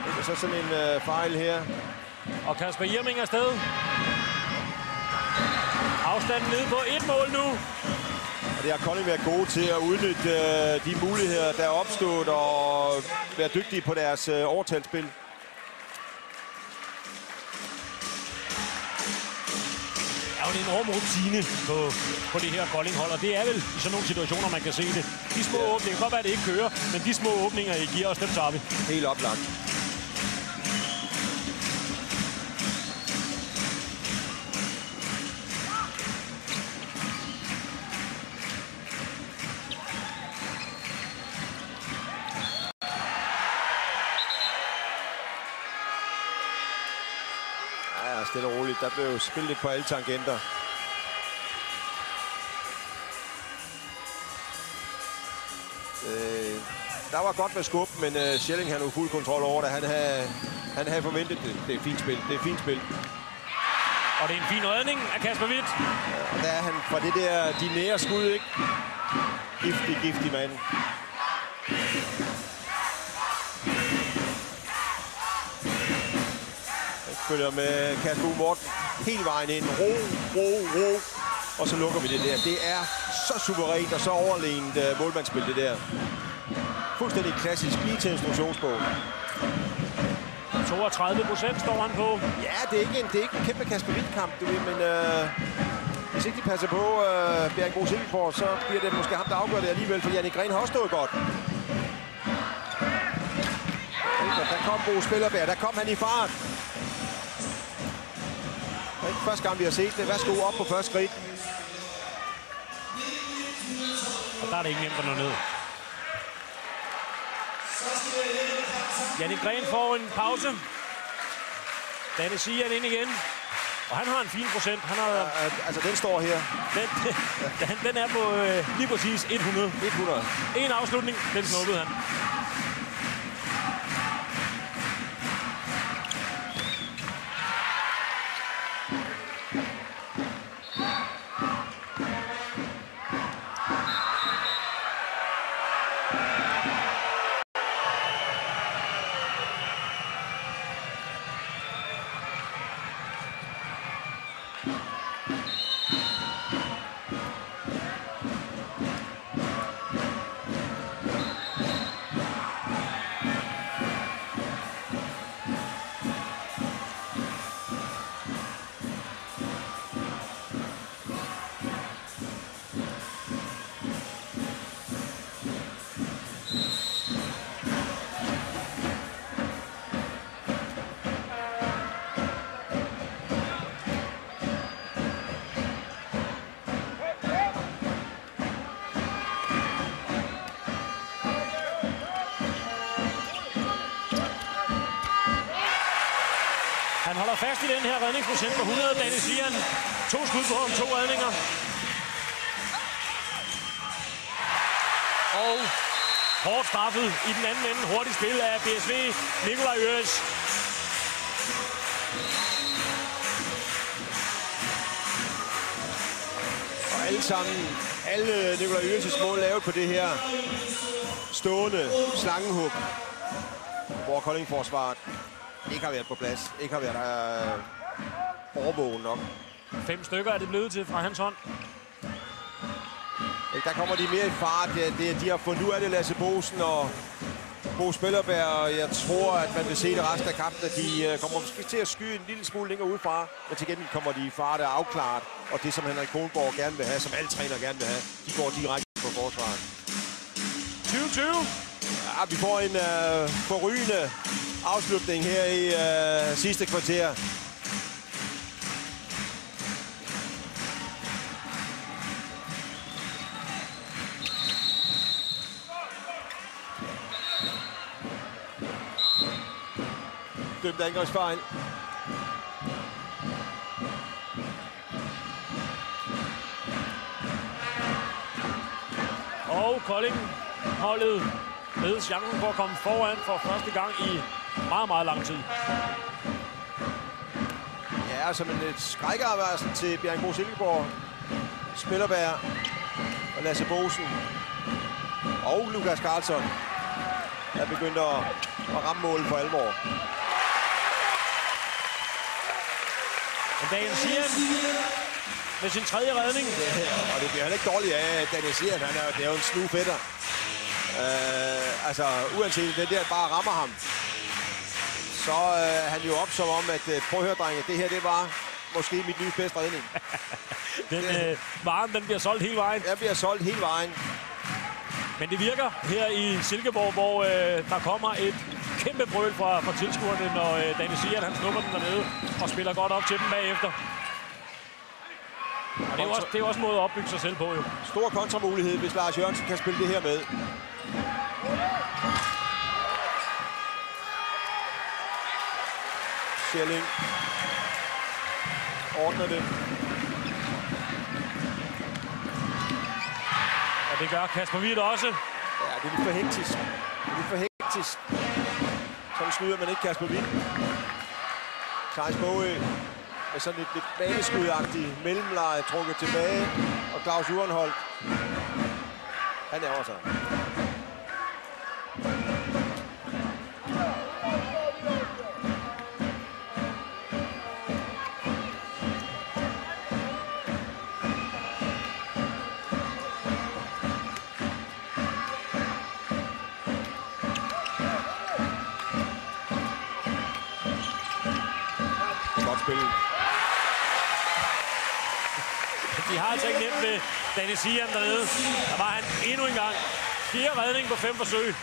Det er så sådan en fejl her. Og Kasper Irming er afsted. Afstanden nede på 1 mål nu. Og det har Kolding været gode til at udnytte de muligheder, der er opstået, og være dygtige på deres overtalsspil. Det er jo en enorm rutine på det her Kolding-hold, og det er vel i sådan nogle situationer, man kan se det. De små åbninger, det kan godt være, at det ikke kører, men de små åbninger, I giver os, dem tager vi. Helt oplagt. Stille og roligt. Der blev spillet lidt på alle tangenter. Der var godt med skub, men Schelling havde nu fuld kontrol over det. Han havde forventet det. Det er fint spil. Det er fint spil. Og det er en fin redning af Kasper Hvidt. Og der er han fra det der, de nære skud, ikke? Giftig mand. Følger med Kasper Morten hele vejen ind. Ro. Og så lukker vi det der. Det er så suverænt og så overlegent målmandsspil, det der. Fuldstændig klassisk lige til instruktionsbog. 32% står han på. Ja, det er ikke en kæmpe Kasper Hvidt-kamp, du ved, men hvis ikke de passer på Bjerringbro Silkeborg, så bliver det måske ham, der afgør det alligevel, for Jannik Gren har også stået godt. Der kom Bo Spillerberg, der kom han i fart. Det er ikke første gang, vi har set det. Værsgo op på første skridt. Og der er det ikke nemt at nå ned. Jannik Gren får en pause. Danne Sian ind igen. Og han har en fin procent. Han har, altså, den står her. Den er på lige præcis 100. En afslutning, den snuppede han. Han holder fast i den her redningsprocent på 100. Danne Sian. 2 skud på ham, 2 redninger. Og hårdt straffet i den anden ende. Hurtigt spil af BSV. Nikolaj Øres. Og alle Nikolaj Øres' mål lavet på det her stående slangehug, hvor Kolding-forsvaret ikke har været på plads. Ikke har været overvågen nok. 5 stykker er det blevet til fra hans hånd. Der kommer de mere i fart. De har fundet ud af det, Lasse Boesen og Bo Spillerberg. Jeg tror, at man vil se det resten af kampen, at de kommer måske til at skyde en lille smule længere udefra. Men til gengæld kommer de i fart og afklaret. Og det, som Henrik Kronborg gerne vil have, som alle trænere gerne vil have, de går direkte på forsvaret. 2020. Ja, vi får en forrygende afslutning her i sidste kvarter. Dømt angrebsfejl. Og Kolding holdet med chancen for at komme foran for første gang i meget, meget lang tid. Ja, som en skrækkeafværsel til Bjerringbro Silkeborg, Spillerberg og Lasse Boesen og Lukas Karlsson er begyndt at ramme målet for alvor. Men Daniel Sian med sin tredje redning. Og det bliver heller ikke dårligt af Daniel Sian. Det er jo en snu fætter. Altså, uanset det der bare rammer ham, så er han jo op som om, at prøv at høre, drenge, det her, det var måske mit livs bedste redning. Varen, den bliver solgt hele vejen. Den bliver solgt hele vejen. Men det virker her i Silkeborg, hvor der kommer et kæmpe brøl fra tilskuerne, når Daniel Sian, han snupper den dernede og spiller godt op til dem bagefter. Og det er også en måde at opbygge sig selv på, jo. Stor kontramulighed, hvis Lars Jørgensen kan spille det her med. Schelling ordner det. Og det gør Kasper Witt også. Ja, det er lidt for hektisk. Det er lidt for hektisk. Så snyder man ikke Kasper Witt. Thijs Bogø med sådan et lidt baneskudagtigt mellemleje trukket tilbage. Og Claus Urenholdt, han ærger sig. De har altså ikke nemt med Daniel Sian dernede. Der var han endnu en gang. 4 redning på 5 forsøg.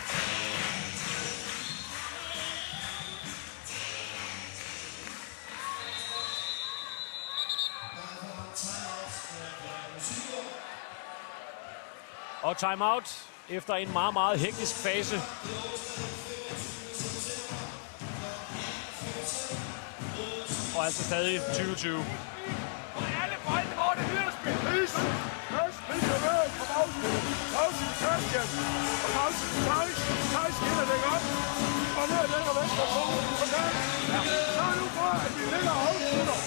Og timeout efter en meget, meget hektisk fase. Og altså stadig 2020. Bolden over det videre spil. Pris er med fra Pausen. Pausen til Christian. Og Pausen til Thijs. Thijs skinner lægger op. Og ned ad den og venstre på. Så er nu for, at vi ligger og afslutter.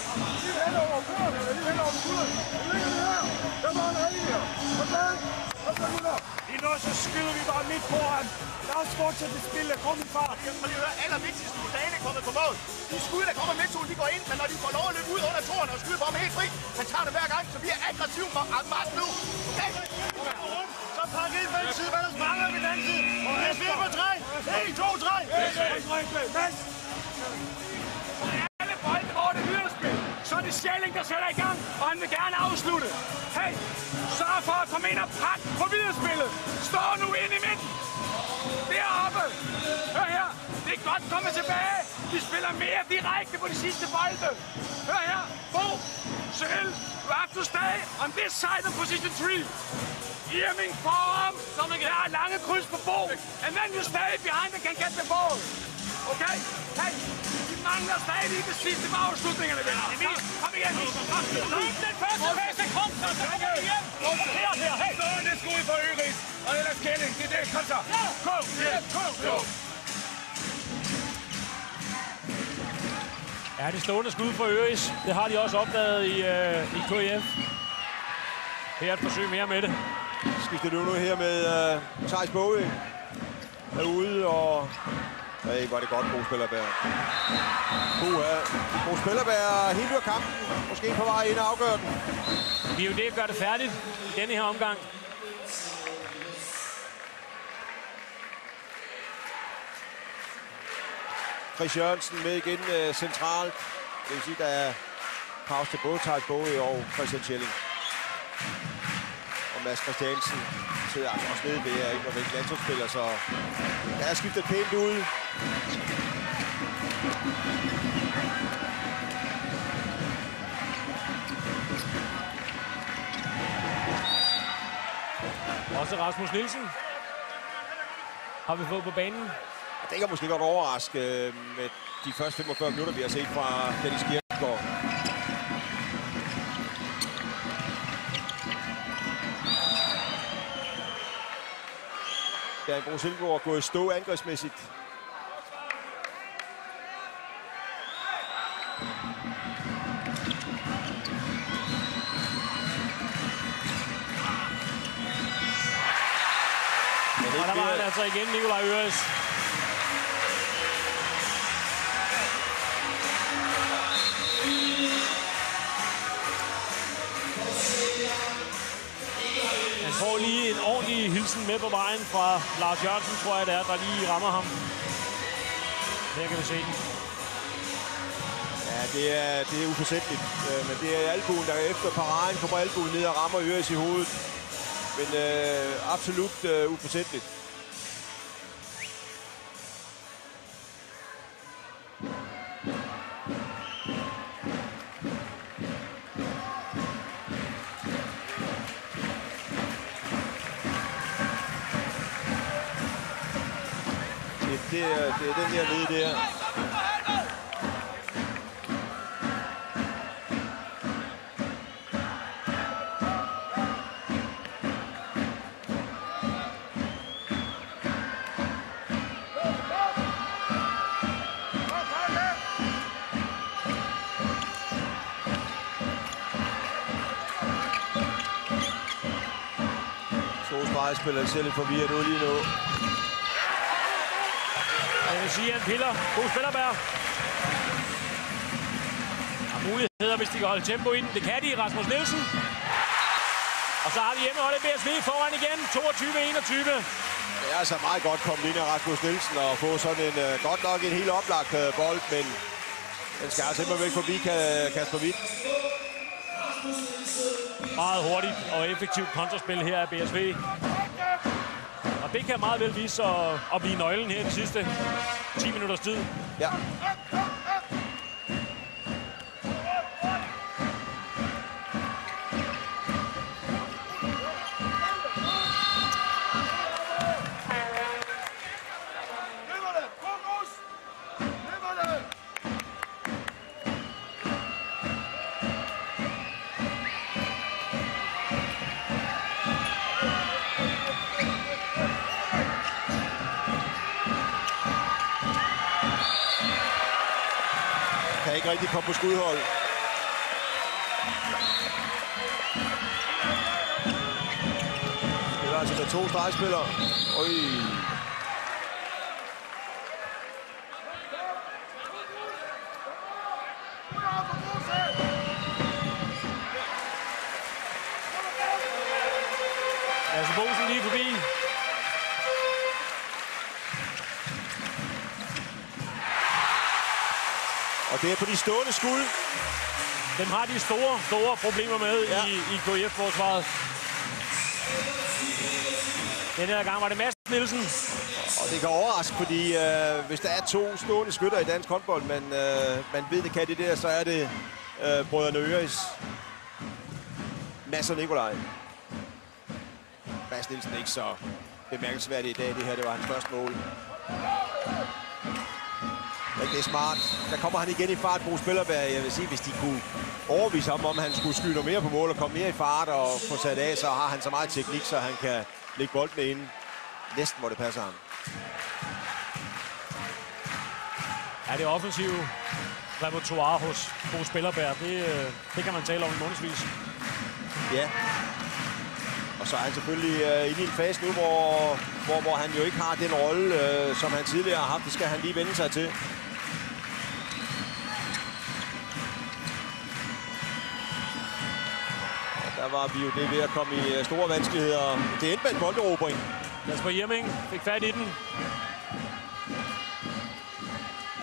Vi hænder over førerne, eller vi hænder over skulderen. Vi ligger det her. Der var en rigtig her. Og så gutter. I når så skyder vi bare midt foran. Lad os fortsætte spillet. Kom i fart. Jamen, det er allervigtigst, at dagen er kommet på mål. De skud, der kommer med de går ind, men når de får lov at løbe ud under toren og skyde på dem helt fri, han tager det hver gang, så vi er aggressive på Martin nu. Okay. Så pakker I på den side, hvad der mangler vi den anden side. Og vi er på 3. 1, 2, 3. Alle bolden over det yderspil. Så er det Schelling, der sætter i gang, og han vil gerne afslutte. Hey, sørg for at komme ind og pakke på videospillet. Stå nu ind i midten. Deroppe. Hør her. Det er godt kommet tilbage. Vi spiller mere direkte på de sidste bolde. Hør her. Bo. Cyril. You have to stay on this side of position 3. Irming foran. Der er lange kryds på Bo. And then you stay behind and can get the ball. Okay? Hey. Vi mangler stadig det sidste på afslutningerne. Kom igen. Den første fase kom. Kom igen. Her. Hey. Så er det skud for Øris. Og ellers Schelling. Det er det. Kom så. Kom. Ja, det stående skud for Øris. Det har de også opdaget i KIF. Her er et forsøg mere med det. Skifter du nu her med Thijs Bogø. Er ude, og hey, var det godt, Bo Spillerberg. Bo Spillerberg hindrer kampen. Måske på vej ind og afgør den. Vi er jo det, gør det færdigt i denne her omgang. Chris Jørgensen med igen centralt. Det vil sige, der er pause til både Thijs Boge og Christian Schelling. Og Mads Christiansen sidder altså også nede ved, ikke, når vi er landsholdsspiller, så der er skiftet pænt ud. Også Rasmus Nielsen har vi fået på banen. Det kan måske godt overraske med de første 45 minutter, vi har set fra Dennis Kjærsgaard. Der er Bro Silkeborg gået i stå angrebsmæssigt. Og der var han altså igen, Nikolaj Øres. Han får lige en ordentlig hilsen med på vejen fra Lars Jørgensen, tror jeg det er, der lige rammer ham. Her kan vi se den. Ja, det er uforsætteligt. Men det er albuen, der efter paraden kommer albuen ned og rammer Øres i hovedet. Men absolut uforsætteligt. Det er den der nede der. Spiller selv lidt forvirret ud lige nu. Jeg vil sige, at piller. God spillerbær. Har muligheder, hvis de kan holde tempo i den. Det kan de, Rasmus Nielsen. Og så har vi hjemmeholdet BSV foran igen. 22-21. Det er altså meget godt kommet ind af Rasmus Nielsen og få sådan en, godt nok en helt oplagt bold, men den skal altså simpelthen væk forbi Kasper Hvidt. Meget hurtigt og effektivt kontraspil her af BSV. Og det kan meget vel vise at blive nøglen her de sidste 10 minutters tid. Ja. Ikke rigtig komme på skudhold. Det var altså med 2 stregspillere. Oj. Lasse Bosen lige forbi. Og det er på de stående skud. Dem har de store problemer med i KIF-forsvaret. Den her gang var det Mads Nielsen. Og det kan overraske, fordi hvis der er 2 stående skytter i dansk håndbold, man ved, det kan det der, så er det brødrene Øres. Mads og Nikolaj. Mads Nielsen er ikke så bemærkelsesværdig i dag. Det her, det var hans første mål. Det er smart. Der kommer han igen i fart på Spillerberg. Jeg vil sige, hvis de kunne overvise ham, om han skulle skyde noget mere på mål og komme mere i fart og få sat af, så har han så meget teknik, så han kan lægge bolden inde næsten, hvor det passer ham. Ja, det er offensive repertoire hos Spillerberg. Det kan man tale om i månedsvis. Ja. Og så er han selvfølgelig inde i en fase nu, hvor han jo ikke har den rolle, som han tidligere har haft. Det skal han lige vende sig til. Der var vi jo det ved at komme i store vanskeligheder. Det endte med en bolderobring. Kasper Hjemming fik fat i den.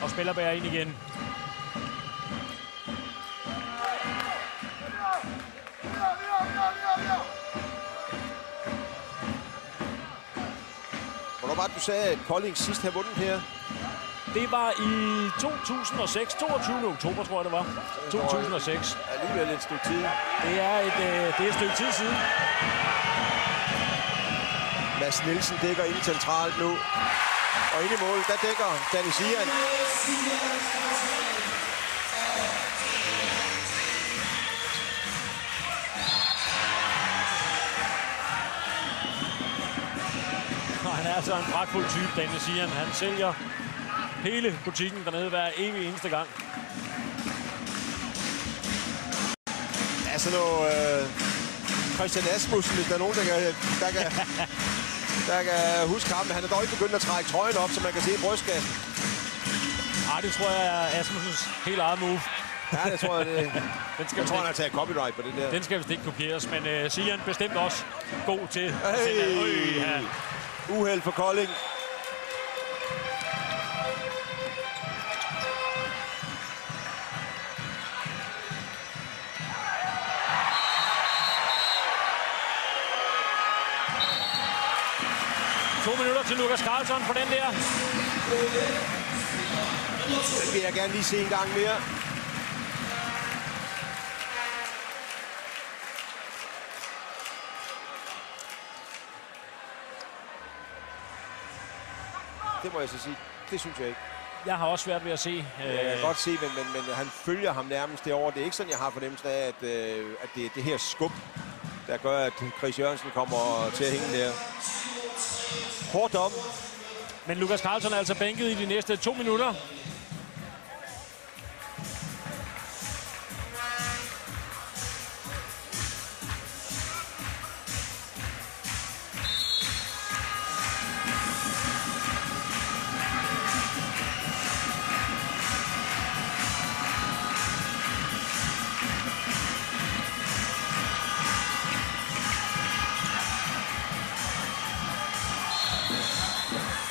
Og Spellerberg ind igen. Hvornår var det, du sagde, at Kolding sidst havde vundet her? Det var i 2006. 22. oktober, tror jeg, det var. 2006. Alligevel et stykke tid. Det er et stykke tid siden. Mads Nielsen dækker ind centralt nu. Og ind i målet, der dækker Danny Sian. Han er altså en pragtfuld type, Danny Sian. Han sælger hele butikken dernede hver evig eneste gang. Altså Christian Asmussen, hvis der er nogen, der kan huske ham. Han er dog ikke begyndt at trække trøjen op, så man kan se brystkassen. Ej, det tror jeg er Asmussens helt eget move. Ja, det tror jeg. Jeg tror, han har taget copyright på det der. Den skal vist ikke kopieres, men Sian bestemt også god til. Uheld for Kolding. Til Lukas Carlsson for den der. Den vil jeg gerne lige se en gang mere. Det må jeg så sige. Det synes jeg ikke. Jeg har også svært ved at se. Jeg kan godt se, men han følger ham nærmest derovre. Det er ikke sådan, jeg har fornemmelsen af, at det er det her skub, der gør, at Chris Jørgensen kommer til at hænge der. Hårdt om. Men Lukas Carlsson er altså bænket i de næste 2 minutter.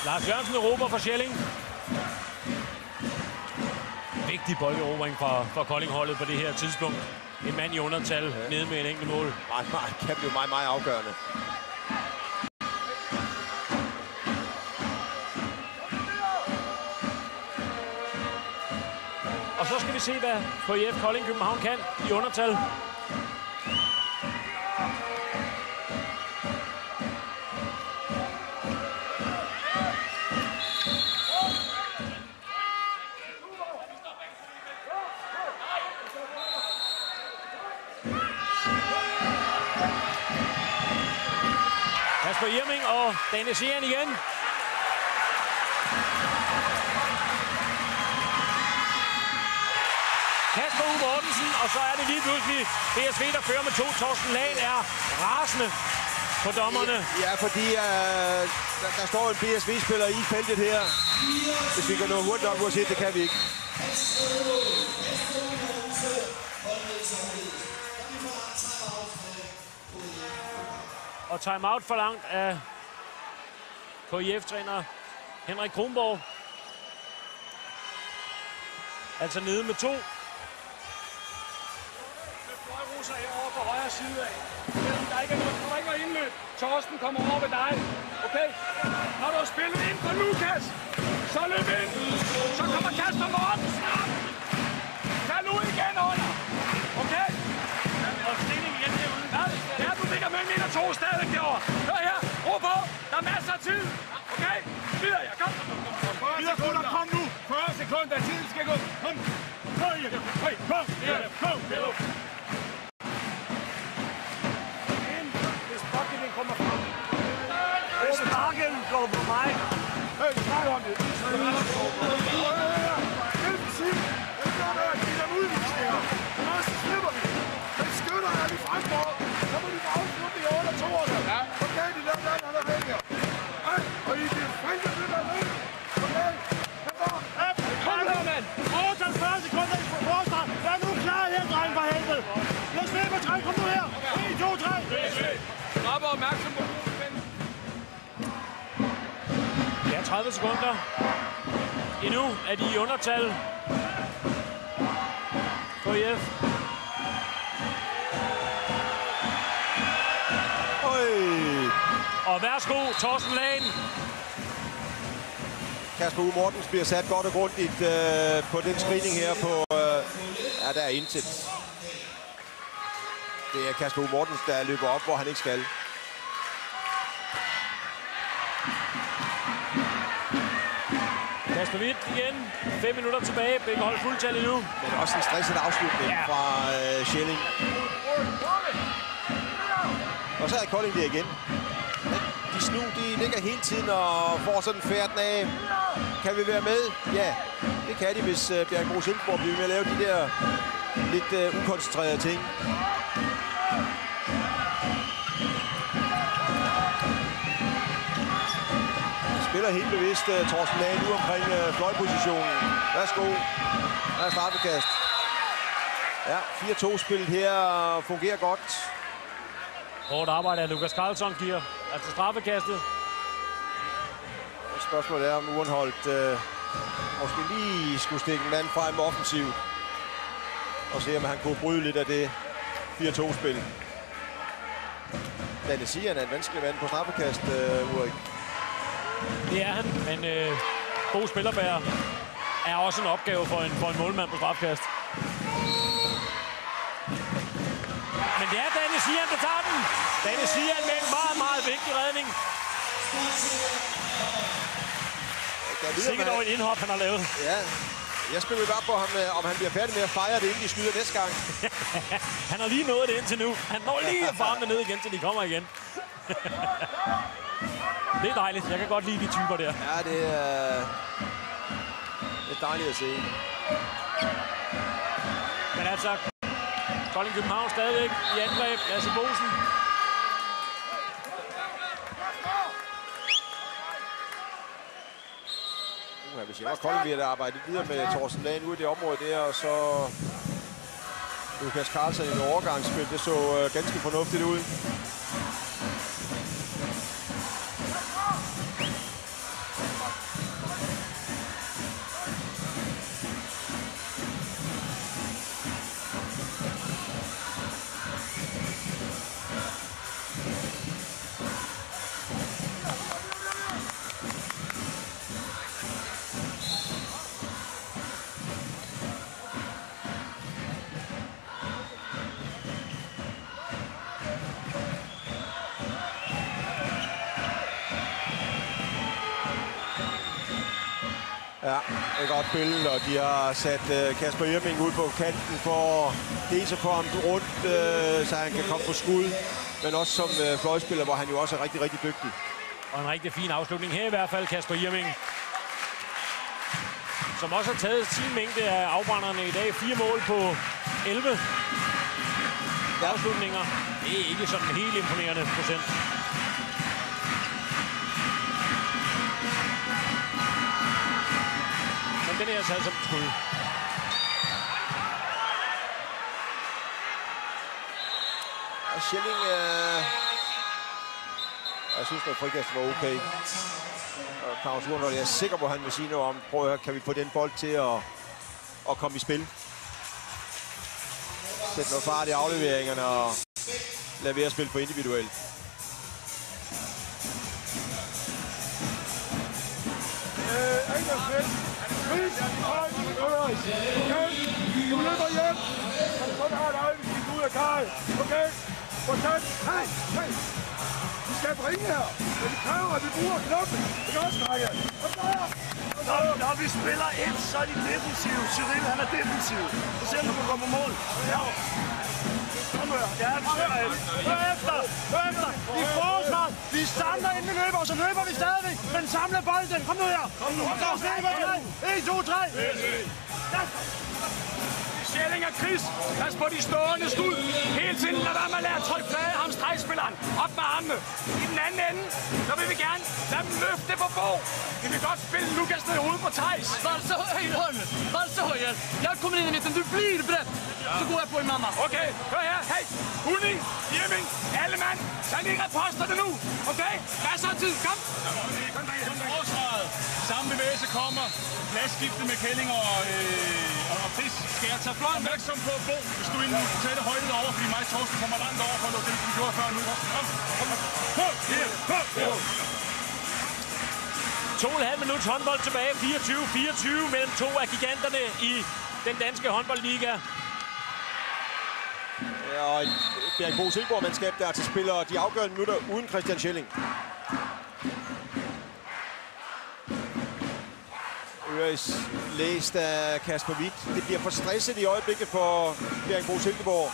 Lars Jørgensen råber for Schelling. Vigtig bolderobring for Kolding-holdet på det her tidspunkt. En mand i undertal nede med en enkelt mål. Kan blive meget afgørende. Og så skal vi se, hvad KIF Kolding København kan i undertal. Irming og Danny Sian igen. Kasper U. Mortensen, og så er det lige pludselig BSV, der fører med 2. Torsten Lahl er rasende på dommerne. Ja, fordi der står en BSV-spiller i feltet her. Hvis vi kan nå hurtigt op, uanset det kan vi ikke. Og timeout forlangt af KIF-træner Henrik Kronborg. Altså nede med 2. Fløjruser herovre på højre side af. Der er ikke noget indløb. Torsten kommer over ved dig. Okay? Når du har spillet ind på Lukas, så løb ind. Så kommer Kasper Mortensen op. Tag nu igen under. Okay? Og stilling igen herude. Ja, du ligger mellem 1 og 2 stadig derovre. Hør her. Ro på. Der er masser af tid. Okay? Videre, jeg kom. 40 sekunder. Kom nu. 40 sekunder. Tiden skal gå. Kom. Kom. Kom. Hvis Bucketing kommer frem. Hvis Bucketing går på mig. Hey, snak om det. Helt præcis. Det gør der, at de der udvisninger. Først slipper vi. Men skytterne er vi frem på. Så må de få afslutte i 8 og 2'erne. Så kan de lave den, han er vælger. Og I kan fælde det der med. Okay? Kom her, mand. 48 sekunder i forsvar. Vær nu klar her, dreng, for helvede. Lad os med på 3. Kom nu her. 1, 2, 3. Stop opmærksom på hovedet. Ja, 30 sekunder Endnu er de i undertal. KIF. Og værsgo, Torsten Lagen. Kasper U. Mortens bliver sat godt og grundigt på den screening her på... ja, der er intet. Det er Kasper U. Mortens, der løber op, hvor han ikke skal. Kasper Hvidt igen. 5 minutter tilbage. Begge hold fuldtal endnu. Men også en stresset afslutning fra Schelling. Og så er Kolding der igen. De ligger hele tiden og får sådan færden af. Kan vi være med? Ja, det kan de, hvis Bjergbro Silkeborg bliver med at lave de der lidt ukoncentrerede ting. Spiller helt bevidst Torsten Lagen nu omkring fløjpositionen. Værsgo. Der er straffekast. Ja, 4-2-spillet her fungerer godt. Hårdt arbejde af Lukas Karlsson giver altså straffekastet. Spørgsmålet er, om Urenholdt måske lige skulle stikke en mand frem offensivt. Og se, om han kunne bryde lidt af det 4-2-spil. Danne Sian er en vanskelig mand på straffekast, Ulrik. Det er han, men god spillerbærer er også en opgave for en målmand på straffekast. Men det er Danne Sian, der tager den. Danne Sian med en meget, meget vigtig redning. Sikkert over et indhop, han har lavet. Ja, jeg spiller bare på ham, om han bliver færdig med at fejre det, inden de skyder næste gang. Han har lige nået det indtil nu. Han når lige at farme ned igen, til de kommer igen. Det er dejligt. Jeg kan godt lide de typer der. Ja, det er dejligt at se. Men altså, Kolding København stadigvæk i angreb. Lasse Bosen. Hvis jeg var Kolding, ville jeg arbejde videre med Torsten Lagen ude i det område der, og så Lukas Karlsson i et overgangsspil. Det så ganske fornuftigt ud. Ja, et godt billede, og de har sat Kasper Irming ud på kanten for dels at få ham rundt, så han kan komme på skud, men også som fløjspiller, hvor han jo også er rigtig, rigtig dygtig. Og en rigtig fin afslutning her i hvert fald, Kasper Irming. Som også har taget sin mængde af afbrænderne i dag. 4 mål på 11 afslutninger. Det er ikke sådan helt imponerende procent. Men den er sat som skud. Og Schelling, jeg synes, at frikastet var okay. Og Claus Urenholdt, jeg er sikker på, at han vil sige noget om, prøv at høre, kan vi få den bold til at komme i spil? Sæt noget fart i afleveringerne og lad være at spille på individuelt. Du løber hjem. Så du kun har et øje, hvis vi går ud af Karl. Okay? Fortæt. Hey, hey. Vi skal bringe her. Men vi kræver, at vi bruger knappen. Det kan også snakke. Når vi spiller ind, så er de defensive. Cyril, han er defensiv. Så ser du, at du kommer på mål. Ja. Kom her. Ja, vi spiller ind. Hør efter. Hør efter. Vi forsvar. Vi samler inden vi løber, og så løber vi stadigvæk. Men samler bolden. Kom nu her. Kom nu. 1, 2, 3. Schelling og Chris, pas på de stående skud. Hele tiden lad være med at lade trykke flade ham stregspilleren. Op med armene. I den anden ende, så vil vi gerne lade dem løfte på Bo. Vi vil godt spille Lukas ned i hovedet på Theis. Var så højt, var så højt. Jeg kommer ind i midten, du bliver bredt. Så går jeg på i mamma. Okay, hør her. Hey, Hunning, Irming, alle mand. Tag lige reposterne nu. Okay, masser af tid. Kom. Samme bevægelse kommer. Pladsskifte med Kælling og Pris. Skal jeg tage flot opmærksom på Bo, hvis du inden du tager det højde over, fordi mig og Torsten kommer langt over for noget, som vi gjorde før nu. Kom. 2,5 minutter håndbold tilbage. 24-24 mellem to af giganterne i den danske håndboldliga. Ja, og et Bjergbro Silkeborg-mandskab, der til spiller de afgørende minutter uden Christian Schelling. Øres læst af Kasper Witt. Det bliver for stresset i øjeblikket for Bjergbro Silkeborg.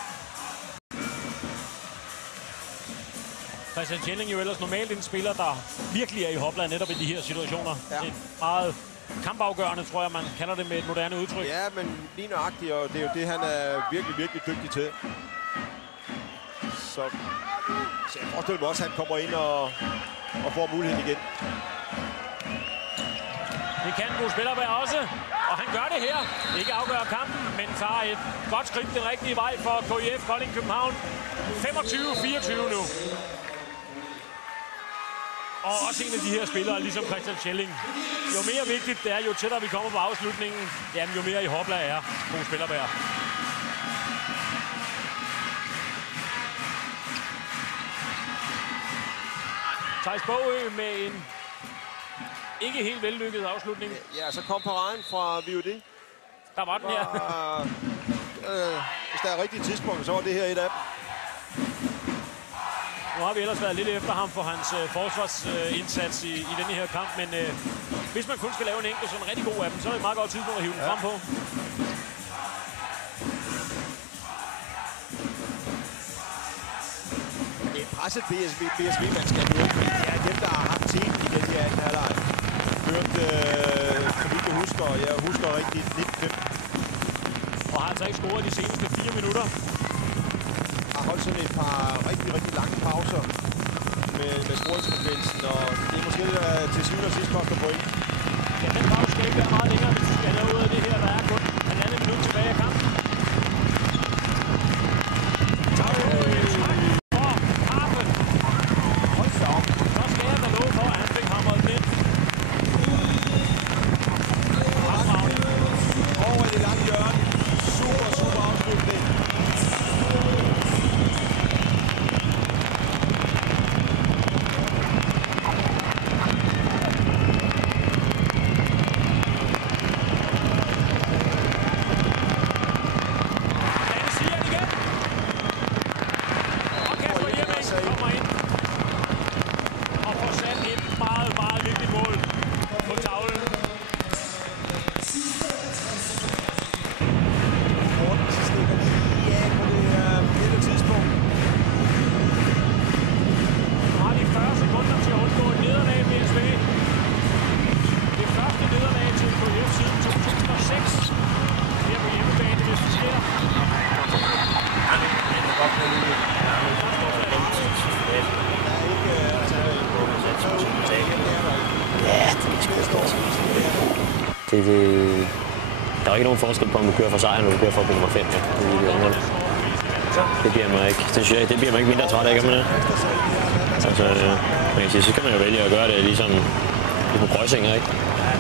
Christian Schelling jo ellers normalt en spiller, der virkelig er i hopla netop i de her situationer. Ja. Det er meget kampafgørende, tror jeg, man kalder det med et moderne udtryk. Ja, men lige nøjagtigt, og det er jo det, han er virkelig, virkelig dygtig til. Så jeg forestiller mig også, at han kommer ind og får muligheden igen. Det kan Bo Spillerberg også, og han gør det her. Ikke afgør kampen, men tager et godt skridt den rigtige vej for KIF Kolding København. 25-24 nu. Og også en af de her spillere, ligesom Christian Schelling. Jo mere vigtigt det er, jo tættere vi kommer på afslutningen, jamen, jo mere i hopla er Bo Spillerberg. Theis Bogø med en ikke helt vellykket afslutning. Ja, så kom paraden fra VOD. Der var den her. Hvis der er rigtigt tidspunkt, så var det her et af dem. Nu har vi ellers været lidt efter ham for hans forsvarsindsats i denne her kamp, men hvis man kun skal lave en enkelt sådan en rigtig god af dem, så er det et meget godt tidspunkt at hive den frem på. Det er et presset BSV-mandskab. Det er dem, der har haft teten i den her anden halvleg. Hørt, som vi kan huske, og jeg husker rigtigt 19-15. Og har altså ikke scoret de seneste 4 minutter. Har holdt sådan et par rigtig, rigtig lange pauser med scoringsfrekvensen, og det er måske det, der til syvende og sidst koster point. Ja, den pause skal ikke være meget længere, hvis vi skal have ud af det her. Der er kun 1,5 minut tilbage af kampen. Så skal jeg da love for, at han fik hamret den. Over i det lange hjørne. Super afslutning. Der er ikke nogen forskel på, om du kører for sejren, eller du kører for nummer 5. Det bliver man ikke. Det bliver man ikke mindre træt af, kan man det? Altså, man kan sige, så kan man jo vælge at gøre det ligesom på Krøjsinger, ikke?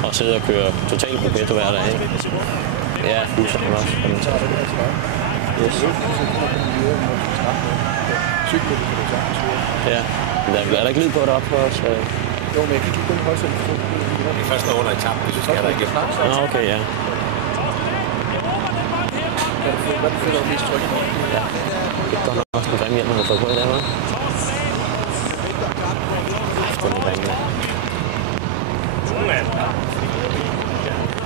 Og sidde og køre totalt på Petto hver dag, ikke? Ja, busserne også. Yes. Ja, men er der ikke lyd på det op for os? Jo, men jeg kan ikke kun holde sig det er først under etappen, hvis du skal der igennem. Nå, okay, ja. Hvad føler du mest trygt på? Ja, det er godt nok også en grim hjælp, man har fået på i dag, hva'? Det er grimme.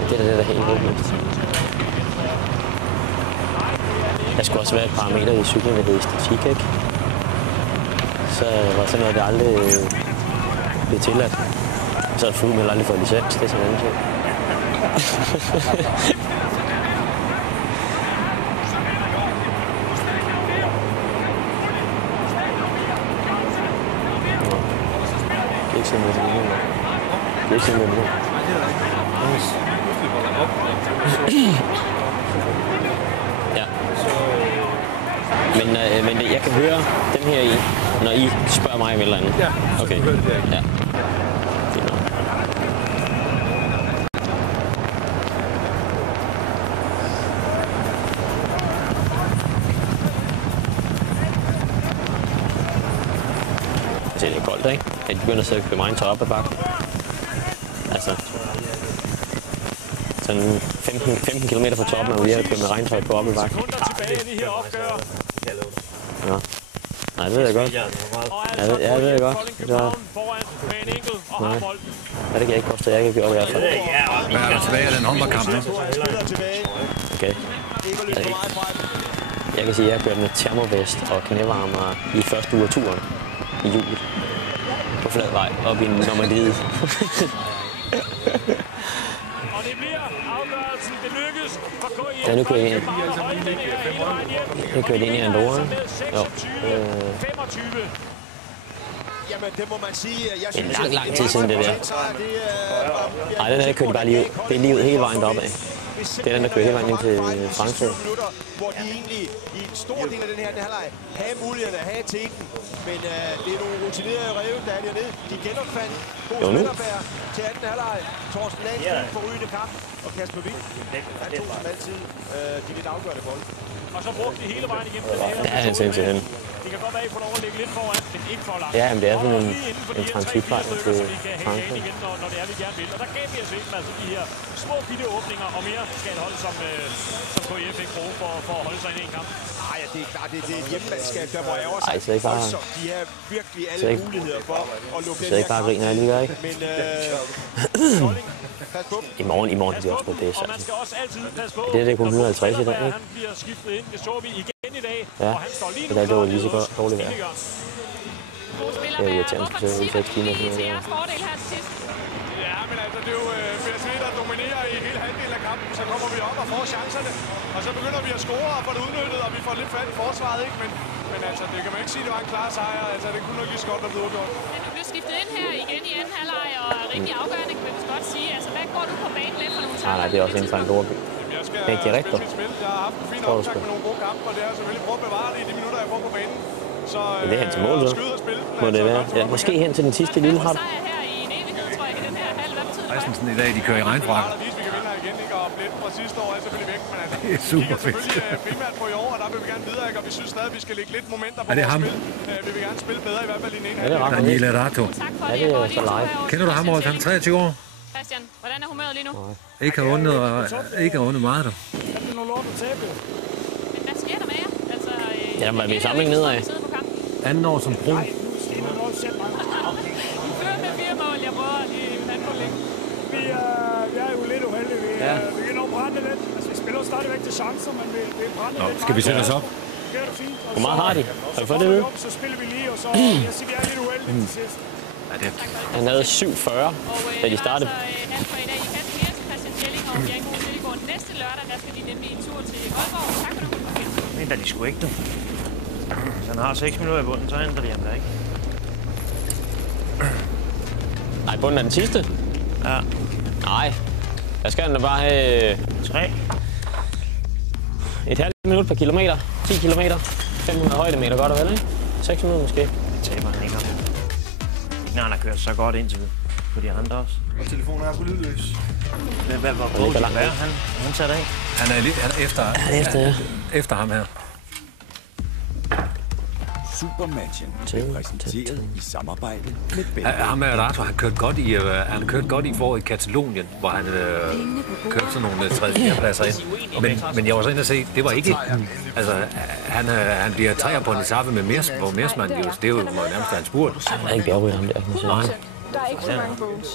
Det er det, der er helt håbløst. Der skulle også være et parameter i cyklen, der hedder æstetik, ikke? Så var sådan noget, det aldrig blev tilladt. Så er det fuldt, men aldrig fået licens, det er sådan en anden ting. Det er ikke sådan noget, det er ikke sådan noget, ja. Men jeg kan høre dem her i, når I spørger mig om et eller andet. Ja, okay. Ja. til det er koldt, ikke? At de begynder at sidde og køre meget tør op ad bakken. Altså, sådan 15 km fra toppen, og vi er kørt med regntøj på op ad bakken. Ja. Nej, det ved jeg godt. Ja, det ved jeg godt. Det var... Nej, ja, det kan jeg ikke påstå, jeg ikke har gjort i hvert fald. Hvad er der tilbage af den håndboldkamp? Okay. Jeg kan sige, at jeg har kørt med termovest og knævarmer i første uge af turen i juli. På flad vej, op i Normandiet. Ja, nu kører jeg ind. Nu kører jeg ind i Andorra. Jo. Jamen, det må man sige. Det er lang tid siden det der. Nej, den her kører de bare lige ud. Det er lige ud hele vejen deroppe af. Det er den, der kører hele vejen ind til Frankrig. Hvor de egentlig i en stor del af den her halvleg have mulighederne at have teten. Men det er nogle rutinerede ræve, der er dernede. De genopfandt Bo Smitterberg til anden halvleg. Torsten Landsen forrygende kamp. Og Kasper Wind. Han tog som altid de lidt afgørende bolde. Og så brugte de hele vejen igennem den her. Det er han simpelthen. Det kan godt være, at I får lov at ligge lidt foran, men ikke for langt. Ja, men det er sådan en transitfejl til Frankrig. Når det er, vi gerne vil. Og der gav vi altså de her små bitte åbninger, og mere skal et hold som KIF ikke bruge for at holde sig ind i en kamp. Nej, det er klart, det er et hjemmemandskab, der må ærge sig. Ej, så ikke bare... De har virkelig alle muligheder for at lukke den her kamp. Så ikke bare griner, jeg lige gør, ikke? Men I morgen har de også på det, og man skal også altid passe på. Det er kun 150 i dag, ikke? Han bliver skiftet ind. Det så vi igen i dag. Ja, og han står lige nu det var lige så dårligt vejr. Det er irriterende, at vi skal 6 timer. Ja, men altså, det er jo PSV, der dominerer i hele halvdelen af kampen. Så kommer vi op og får chancerne. Og så begynder vi at score og få det udnyttet, og vi får lidt fat i forsvaret, ikke? Men altså, det kan man ikke sige, det var en klar sejr. Altså, det kunne nok lige så godt være blevet udgjort. Men du bliver skiftet ind her igen i anden halvleg, og er rigtig afgørende, kan man godt sige. Altså, hvad går du på banen med for nogle tanker? Nej, det er også inden for en Dorby. Det er ikke rigtigt. Jeg har haft en fin optakt med nogle gode kampe, og det er selvfølgelig prøve at bevare det i de minutter, jeg får på banen. Så men det er hen til mål, så. Må det være. Ja, måske hen til den sidste lille hold. Christensen i dag, de kører i regnfrak. Vi kan vinde her igen, ikke? Og blætten fra sidste år er selvfølgelig væk, men altså, det er super fedt. Selvfølgelig primært på i år, og der vil vi gerne videre, ikke? Og vi synes stadig, at vi skal lægge lidt momenter på vores spil. Vi vil gerne spille bedre, i hvert fald i den ene halvdel. Daniel Arato. Ja, det er så live. Kender du ham, Rolf? Han er 23 år. Christian, hvordan er humøret lige nu? Ikke har vundet meget, du. Men hvad sker der med jer? Altså, ja, men vi er samling nedad. Anden år som pro. I fører med 4 mål, jeg prøver lige vandmåling. Vi er jo lidt uheldige. Vi kan nå brænde lidt. Altså, vi spiller stadigvæk til chancer, men vi brænder lidt. Skal vi sætte os op? Det er fint. Hvor meget har de? Har du fået det ved? Så spiller vi lige, og så jeg siger, vi er lidt uheldige til sidst. Han havde 7-40, da de startede. Alt for i dag. I kan mere til Christian Schelling og Bjerg Bo Sødegård. Næste lørdag, der skal de nemlig en tur til Aalborg. Tak for nu. Men der de sgu ikke, du. Hvis han har 6 minutter i bunden, så henter de ham der, ikke? Nej, bunden er den sidste? Ja. Nej. Der skal han da bare have... 3. Et halvt minut per kilometer. 10 kilometer. 500 højdemeter, godt og vel, ikke? 6 minutter måske. Det taber han ikke om. Ikke når han har kørt så godt indtil på de andre også. Og telefonen er på lydløs. Hvad var på det være? Han satte af. Han er efter, efter ham her. Supermatchen blev præsenteret i samarbejde med Bell. Ham er Arato, han kørte godt i foråret i Katalonien, hvor han kørte sådan nogle 3. pladser ind. Men jeg var så inde og se, det var ikke... Altså, han bliver træer på en etape med Mersmann. Det er jo nærmest, han spurgte. Han er ikke bjergrytter, ham der, kan man sige. Nej. Der er ikke så mange bones.